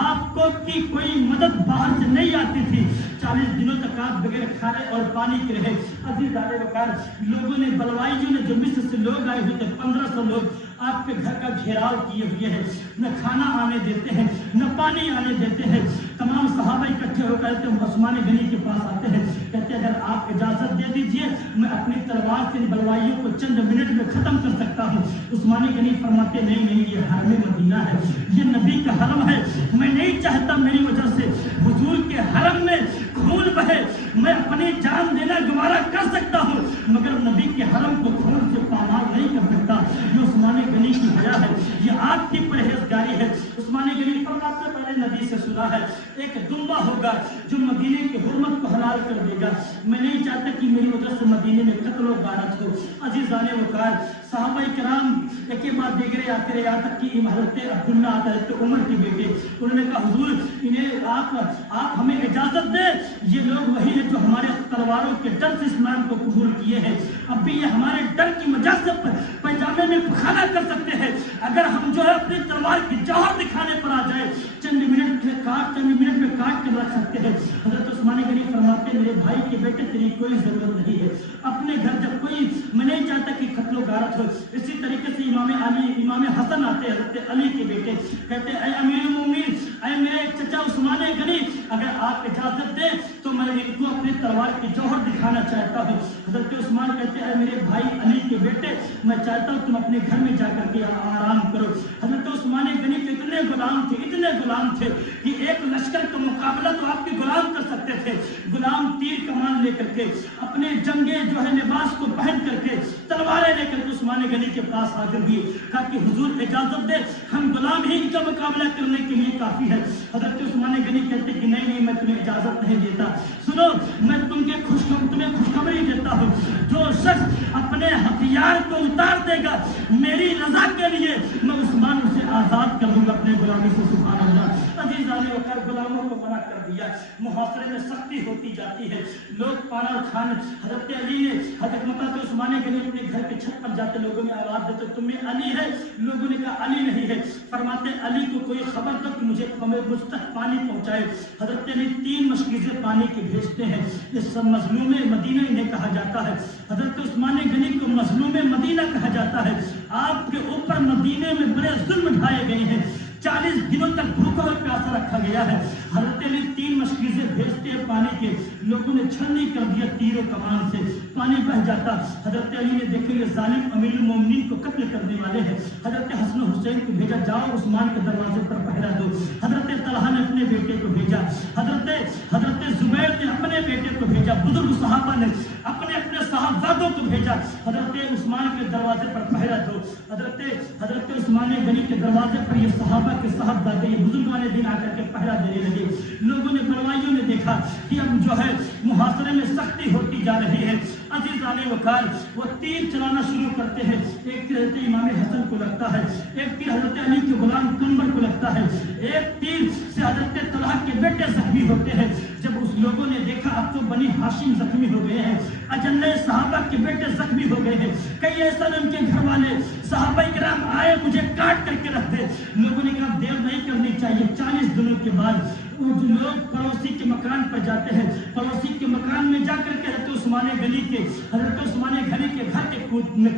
आपको की कोई मदद बाहर से नहीं आती थी, 40 दिनों तक आप बगैर खाने और पानी के रहे। अजीज़ान वकार, लोगों ने बलवाइयों ने जो मिस्र से लोग आए हुए थे 1500 लोग आपके घर का घेराव किए हुए हैं, न खाना आने देते हैं न पानी आने देते हैं। तमाम सहाबा इकट्ठे होकर उस्मान गनी के पास आते हैं, कहते हैं अगर आप इजाजत दे दीजिए मैं अपनी तलवार से बलवाइयों को चंद मिनट में खत्म कर सकता हूँ। उस्मान गनी फरमाते नहीं ये हरम मदीना है, ये नबी का हरम है, मैं नहीं चाहता मेरी वजह से हुजूर के हरम में खून बहे, मैं अपनी जान देना गवारा कर सकता हूँ मगर नबी के हरम को खून से पामाल नहीं कर सकता। ये उस्मान गनी की वजह है, ये आपकी परहेजगारी है। उस्मान गनी फरमाते मैंने नबी से सुना है एक दुम्बा होगा जो मदीने की हुर्मत को हलाल कर देगा, मैं नहीं चाहता कि मेरी वजह से मदीने में कत्ल व गारत हो। अजीज़ान वकार, सहाबा किराम एक के बाद देगरे आते रहे, यहाँ तक कि हज़रत अब्दुल्ला हज़रत उमर के बेटे, उन्होंने कहा हुजूर इन्हें आप हमें इजाजत दे, ये लोग वही है जो हमारे तलवारों के डर से इस्लाम को कबूल किए हैं, अब भी ये हमारे डर की वजह से पैजामे में पखाना कर सकते हैं, अगर हम जो है अपनी तलवार की जौहर दिखाने पर आ जाए चंद मिनट में काट कर रख सकते हैं। हजरत उस्मान गनी फरमाते मेरे भाई के बेटे तेरी कोई जरूरत नहीं है, अपने घर जब कोई मैं नहीं चाहता कि कत्लो गारत हो। इसी तरीके से इमाम हसन आते हैं हजरत अली के बेटे, कहते हैं अमीर मोमिन ऐ मेरे चचा उस्मान गनी अगर आप इजाजत दें तो मैं इनको अपनी तलवार की जौहर दिखाना चाहता हूँ। हजरत उस्मान कहते हैं मेरे भाई अली के बेटे मैं चाहता हूँ तुम अपने घर में जाकर के आराम करो। हजरत उस्मान गनी के इतने गुलाम थे کہ ایک لشکر کا مقابلہ تو آپ کے غلام کر سکتے تھے، غلام تیر کمان لے کر کے اپنے جنگے جو ہے لباس کو پہن کر کے تلواریں لے کر کے عثمان غنی کے پاس حاضر ہوئے، کہا کہ حضور اجازت دے، ہم غلام ہی ان کا مقابلہ کرنے کے لیے کافی ہے۔ حضرت عثمان غنی کہتے کہ نہیں میں تمہیں اجازت نہیں دیتا، سنو میں تمہیں خوشخبری دیتا ہوں، جو شخص اپنے ہتھیار کو اتار دے گا میری رضا کے لیے، میں عثمان اسے آزاد کر دوں گا اپنے غلامی سے۔ سبحان اللہ۔ عزیزان وقار غلاموں کو منع کر دیا، محاصرے میں سختی ہوتی جاتی ہے، لوگ پانا کھان۔ حضرت علی نے حضرت مطلب عثمان غنی اپنے گھر کے چھت پر جاتے لوگوں میں آواز دیتے تمہیں علی ہے؟ لوگوں نے کہا علی نہیں ہے، فرماتے علی کو کوئی خبر دو کہ مجھ تک پانی پہنچائے۔ حضرت علی 3 مشکیزیں پانی کے بھیجتے ہیں، اس مظلوم مدینہ انہیں کہا جاتا ہے۔ حضرت عثمان غنی کو مظلوم مدینہ کہا جاتا ہے۔ آپ کے اوپر مدینے میں بڑے ظلم ڈھائے گئے ہیں، 40 دنوں تک بھوکا اور پیاسا رکھا گیا ہے۔ حضرت علی 3 مشکیزیں بھیجتے ہیں پانی کے، لوگوں نے چھلنی کر دیا تیر و کمان سے، پانی بہہ جاتا۔ حضرت علی نے دیکھے یہ ظالم امیر المومنین کو قتل کرنے والے ہیں، حضرت حسن و حسین کو بھیجا جاؤ عثمان کے دروازے پر پہرا دو۔ حضرت طلحہ نے اپنے بیٹے کو بھیجا، حضرت زبیر نے اپنے بیٹے کو بھیجا، بزرگ صحابہ نے اپنے صحابزادوں کو بھیجا، حضرت عثمان کے دروازے پر پہرا دو۔ حضرت عثمان غنی کے دروازے پر یہ صحابہ کے صاحبزادے یہ بزرگان دین آ کر کے پہرا دینے لگے۔ لوگوں نے بلوائیوں نے دیکھا کہ اب جو ہے محاصرے میں سختی ہوتی جا رہی ہے۔ عزیزان وقار وہ تیر چلانا شروع کرتے ہیں، ایک تیر حضرت امام حسن کو لگتا ہے، ایک تیر حضرت علی کے غلام کنبر کو لگتا ہے، ایک تیر سے حضرت طلحہ کے بیٹے زخمی ہوتے ہیں۔ جب اس لوگوں نے دیکھا اب تو بنی ہاشم زخمی ہو گئے ہیں، اجلے صحابہ کے بیٹے زخمی ہو گئے ہیں، کئی ایسا ان کے گھر والے صحابہ کرام آئے مجھے کاٹ کر کے رکھ دے۔ لوگوں نے کہا دیر نہیں کرنی چاہیے۔ 40 دنوں کے بعد وہ جو لوگ پڑوسی کے مکان پر جاتے ہیں، پڑوسی کے مکان میں جا کر کے حضرت عثمان غنی کے گھر کے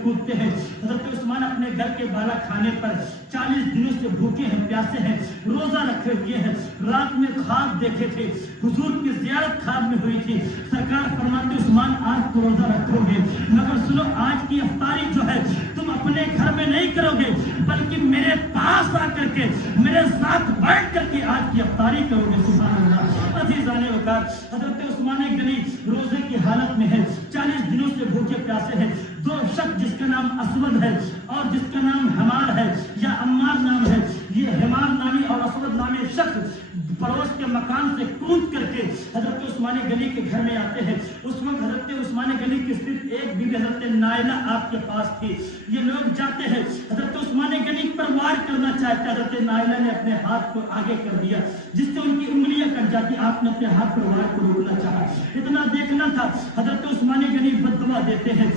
کودتے ہیں۔ حضرت عثمان اپنے گھر کے بالا کھانے پر 40 دنوں سے بھوکے ہیں، پیاسے ہیں، روزہ رکھے ہوئے ہیں، رات میں خواب دیکھے تھے، حضور کی زیارت خواب میں ہوئی تھی۔ سرکار فرماتے عثمان آج تو روزہ رکھو گے، مگر سنو آج کی افطاری جو ہے تم اپنے گھر میں نہیں کرو گے بلکہ میرے پاس آ کر کے میرے ساتھ بیٹھ کر کے آج کی افطاری کرو گے۔ سبحان اللہ۔ عزیزان وقار حضرت عثمان غنی روزے کی حالت میں ہے، 40 دنوں سے بھوکے پیاسے ہیں۔ 2 شخص جس کا نام اسود ہے اور جس کا نام حمار ہے یا عمار نام ہے، یہ حمار نامی اور اسود نامی شخص پڑوس کے مکان سے کود کر کے حضرت عثمان غنی کے گھر میں آتے ہیں۔ اس وقت حضرت عثمان غنی کی صرف ایک بیوی حضرت نائلہ آپ کے پاس تھی۔ یہ لوگ جاتے ہیں حضرت عثمان غنی پر وار کرنا چاہتے، حضرت نائلہ نے اپنے ہاتھ کو آگے کر دیا جس سے ان کی انگلیاں کٹ جاتی۔ آپ نے اپنے ہاتھ پر وار کو روکنا چاہا، اتنا دیکھنا تھا۔ حضرت عثمان غنی بددعا دیتے ہیں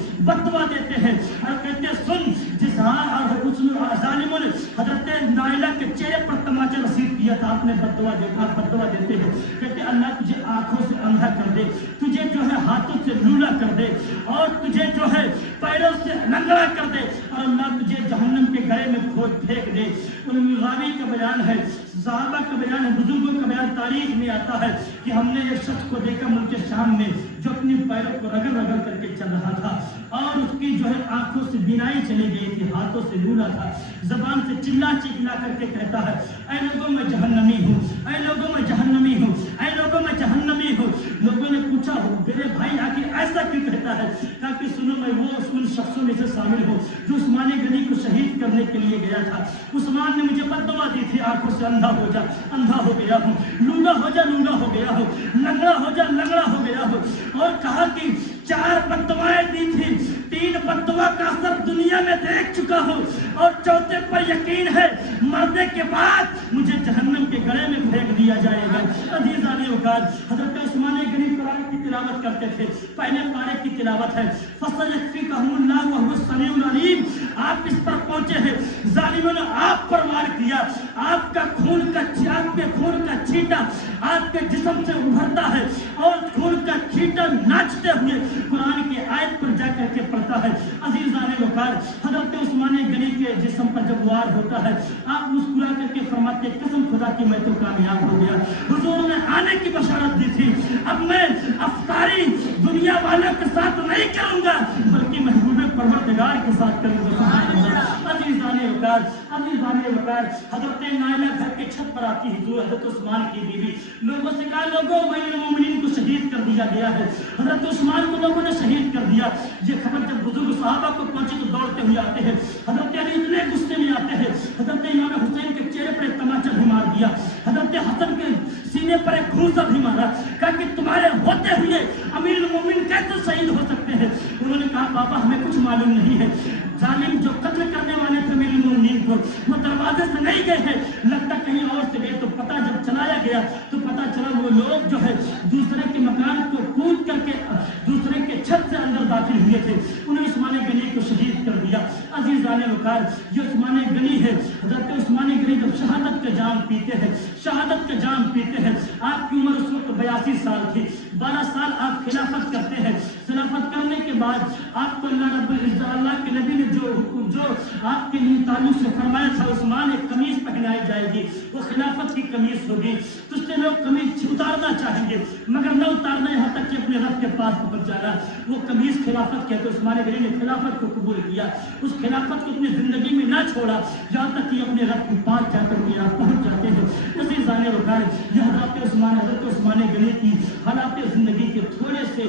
اور کہتے سن جس ظالموں نے حضرت نائلہ کے چہرے پر تماچا رسید کیا تھا، آپ نے بددعا دیتے ہیں، کہتے اللہ تجھے آنکھوں سے اندھا کر دے، تجھے جو ہے ہاتھوں سے لولا کر دے اور تجھے جو ہے پیروں سے لنگڑا کر دے اور اللہ تجھے جہنم کے گڑھے میں کھود پھینک دے۔ راوی کا بیان ہے، صحابہ کا بیان ہے، بزرگوں کا بیان تاریخ میں آتا ہے کہ ہم نے ایک شخص کو دیکھا ملک شام میں جو اپنی پیروں کو رگڑ کر کے چل رہا تھا اور اس کی جو ہے آنکھوں سے بینائی چلی گئی تھی، ہاتھوں سے لولا تھا، زبان سے چلا کر کے کہتا ہے اے لوگوں میں جہنمی ہوں، اے لوگوں میں جہنمی ہوں، اے لوگوں میں جہنمی ہوں۔ لوگوں نے پوچھا میرے بھائی آخر ایسا کیوں کہتا ہے؟ کہا کہ سنو میں وہ ان شخصوں میں سے شامل ہوں جو عثمان غنی کو شہید کرنے کے لیے گیا تھا۔ عثمان نے مجھے بددعا دی تھی آنکھوں سے اندھا ہو جا، اندھا ہو گیا ہوں، لونڈا ہو جا، لونڈا ہو گیا ہوں، لنگڑا ہو جا، لنگڑا ہو گیا ہوں، اور کہا کہ 4 بددعائیں دی تھی، 3 بددعا کا اثر دنیا میں دیکھ چکا ہوں اور 4تھے پر یقین ہے مرنے کے بعد مجھے جہنم کے گڑھے میں پھینک دیا جائے گا۔ عزیزان وقار حضرت عثمان غنی قرآن کی تلاوت کرتے تھے، پہلے پارے کی تلاوت ہے فَسَيَكْفِيكَهُمُ اللَّهُ وَهُوَ السَّمِيعُ الْعَلِيمُ۔ آپ اس پر پہنچے ہیں، ظالموں نے آپ پر وار کیا، آپ کے خون کا چھینٹا آپ کے جسم سے ابھرتا ہے اور خون کا چھینٹا ناچتے ہوئے قرآن کی آیت پر جا کر کے پڑھتا ہے۔ عزیزان وقار حضرت عثمان غنی کے جسم پر جب وار ہوتا ہے آپ مسکرا کر کے فرماتے قسم خدا کی میں تو کامیاب ہو گیا، حضور نے آنے کی بشارت دی تھی، اب میں افطاری دنیا والوں کے ساتھ نہیں کروں گا بلکہ محبوب پروردگار کے ساتھ کروں گا۔ عزیزان وقار वकार, अज़ीज़ान वकार, हज़रत नाइला घर के छत पर आती हुजूर हज़रत उस्मान की बीवी लोगों से कहा, लोगों अमीरुल मोमिनीन को शहीद कर दिया गया है, हज़रत उस्मान को लोगों ने शहीद कर दिया। ये खबर जब बुजुर्ग सहाबा को पहुंची तो दौड़ते हुए आते हैं, हज़रत अली इतने गुस्से में आते हैं, हज़रत इमाम हुसैन के चेहरे पर एक तमाचा भी मार दिया, हज़रत हसन के सीने पर एक घूंसा भी मारा, कहा कि तुम्हारे होते हुए अमीरुल मोमिनीन कैसे शहीद हो सकते हैं। उन्होंने कहा, बाबा हमें कुछ मालूम नहीं है, जालिम जो कत्ल करने वाले थे अमीरुल मोमिनीन को वो दरवाजे से नहीं गए हैं, लगता कहीं और से गए। तो पता जब चलाया गया तो पता चला वो लोग जो है दूसरे के मकान को कूद करके दूसरे के छत से अंदर दाखिल हुए थे, उन्होंने उस्मान गनी को शहीद कर दिया। अज़ीज़ान वकार, ये उस्मान गनी है। हज़रत उस्मान गनी जब शहादत का जाम पीते हैं, शहादत का जाम पीते हैं, आपकी उम्र उस वक्त 82 साल थी, 12 साल आप खिलाफत करते हैं। खिलाफत करने के बाद आपको अल्लाह रब्बुल इज्जत, अल्लाह के नबी ने जो आपके लिए ताल्लुक से फरमाया था, उस्मान एक कमीज पहनाई जाएगी, वो खिलाफत की कमीज होगी। तो उससे लोग कमीज उतारना चाहेंगे मगर न उतारना, यहाँ तक कि अपने रब के पास पहुंच जाना। वो कमीज खिलाफत के, तो उस्मान गनी ने खिलाफत को कबूल किया, उस खिलाफत को अपनी जिंदगी में ना छोड़ा, यहाँ तक कि अपने रब के पास जाकर के आप पहुंच जाते हैं। अज़ीज़ान वकार, यह हज़रत उस्मान गनी की हालात जिंदगी के थोड़े से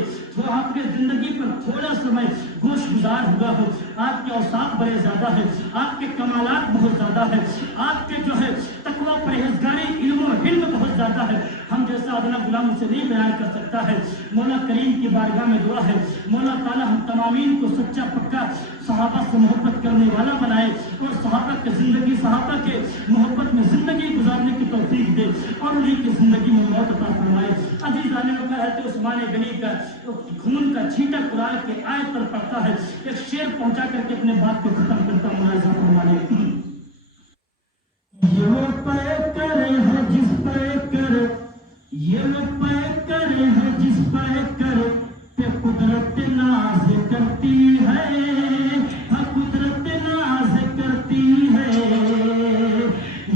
आपके जिंदगी पर थोड़ा समय गोश गुजार हुआ हो, आपके औसाफ बड़े ज्यादा है, आपके कमालात बहुत ज्यादा है, आपके जो है तकवा परहेजगारी इल्म और हिल्म बहुत ज्यादा है। हम जैसा अदना गुलाम उसे नहीं बयान कर सकता है। मौला करीम की बारगाह में दुआ है, मौला ताला हम तमामीन को सच्चा पक्का सहाबा से मोहब्बत करने वाला बनाए और सहाबा की जिंदगी, सहाबा के मोहब्बत में जिंदगी गुजारने की तौफीक दे और उन्हीं की जिंदगी में मौत अता फरमाए। अज़ीज़ान वकार, है तो उस्मान गनी का खून का छींटा कुरान के आयत पर पड़ता है। एक शेर पहुंचा करके अपने बात को खत्म करता हूँ। ये वो पैकर है जिस पैकर, ये वो पैकर है जिस पैकर पे कुदरत नाज करती है, हाँ कुदरत नाज करती है।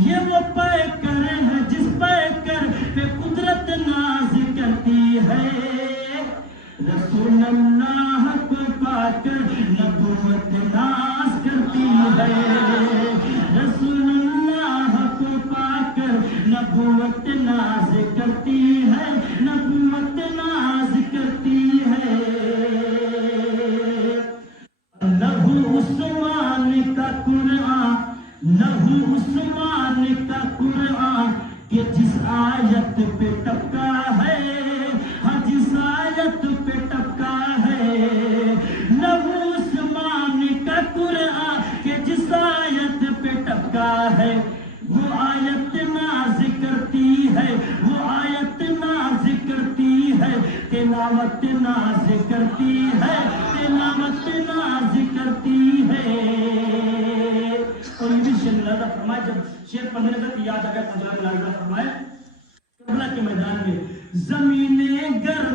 ये वो पैकर है जिस पैकर पे कुदरत नाज करती है। रसूल अल्लाह को पाकर नबूवत नाज करती है, रसूल अल्लाह को पाकर नबूवत नाज करती है, नबूवत नाज करती है। लहू उस्मान का कुरान, लहू उस्मान का कुरान के जिस आयत पे टपका है, हाँ जिस आयत पे टपका है। लहू उस्मान का कुरान के जिस आयत पे टपका है, वो आयत नाज करती है, वो आयत नाज करती है, तिलावत नाज करती है, तिलावत नाज करती है। और ये भी शेर फरमाए, जब शेर पढ़ने लगा तो याद आ गया पंजाब फरमाए करबला के मैदान में, जमीने घर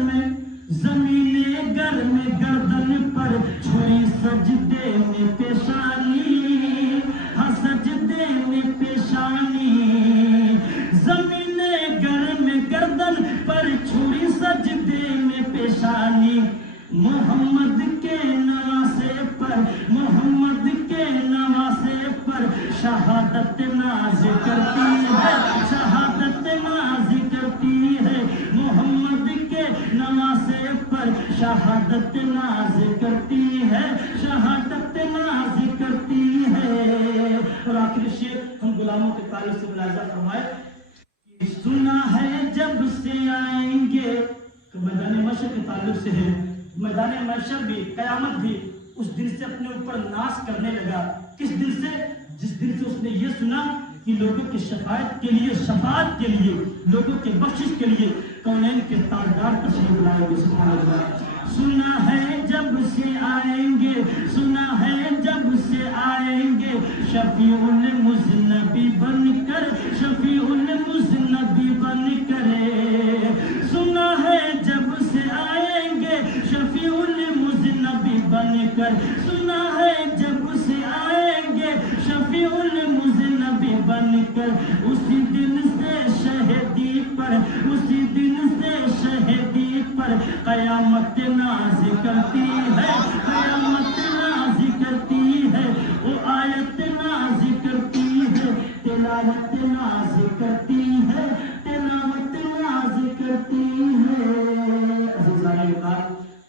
में गर्दन पर छुरी सजदे में पेशानी, हाँ सजदे में पेशानी। जमीने घर में गर्दन पर छुरी सजदे में पेशानी। मोहम्मद के नवासे पर, मोहम्मद के नवासे पर शहादत नाज करती है, शहादत नाज करती है। मोहम्मद के नवासे पर शहादत नाज करती है, शहादत नाज करती है। और आखिरी शेर हम गुलामों के ताल्लुक से मुलाहिजा फरमाए कि सुना है जब से आएंगे, तो मैदान महशर के ताल्लुक से है। मैदान महशर भी, कयामत भी उस दिन से अपने ऊपर नाश करने लगा। किस दिन से? जिस दिन से उसने ये सुना कि लोगों की शफाअत के लिए, शफाअत के लिए, लोगों के बख्शिश के लिए कौनैन के ताजदार तशरीफ लाएंगे। सुभान अल्लाह। सुना है जब से आएंगे, सुना है जब से आएंगे, शफीउल मुज़नबी बनकर, शफीउल मुज़नबी बनकर। सुना है जब से आएंगे, शफीउल मुज़नबी बनकर। सुना है जब से आएंगे, शफीउल मुज़नबी बनकर। उसी दिन से शहीदी पर, उसी दिन से शहीदी पर कयामत नाज करती है, कयामत नाज करती है। वो आयत नाज तिलावत नाज करती है, तिलावत नाज करती है। अज़ीज़ान वक़ार,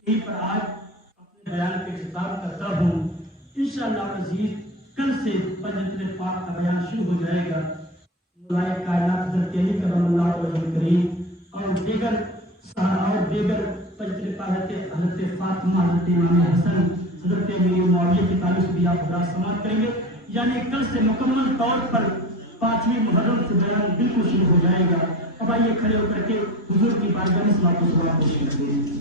यहीं पर आज अपने बयान पे खिताब करता हूँ। इंशाअल्लाह अज़ीज़ कल से पंजतन पाक का बयान शुरू हो जाएगा। मौलाए कायनात हज़रत अली करमल्लाहु वजहहु करीम और दीगर पंजतन पाक हज़रत फातिमा, हज़रत इमाम हसन, हज़रत अमीर मुआविया की तारीफ भी आप हज़रात समाप्त करेंगे। यानी कल से मुकम्मल तौर पर 5वीं मुहर्रम से बयान बिल्कुल शुरू हो जाएगा। अब आइए खड़े होकर के हुजूर की बारगाह में सलात व सलाम पेश करें।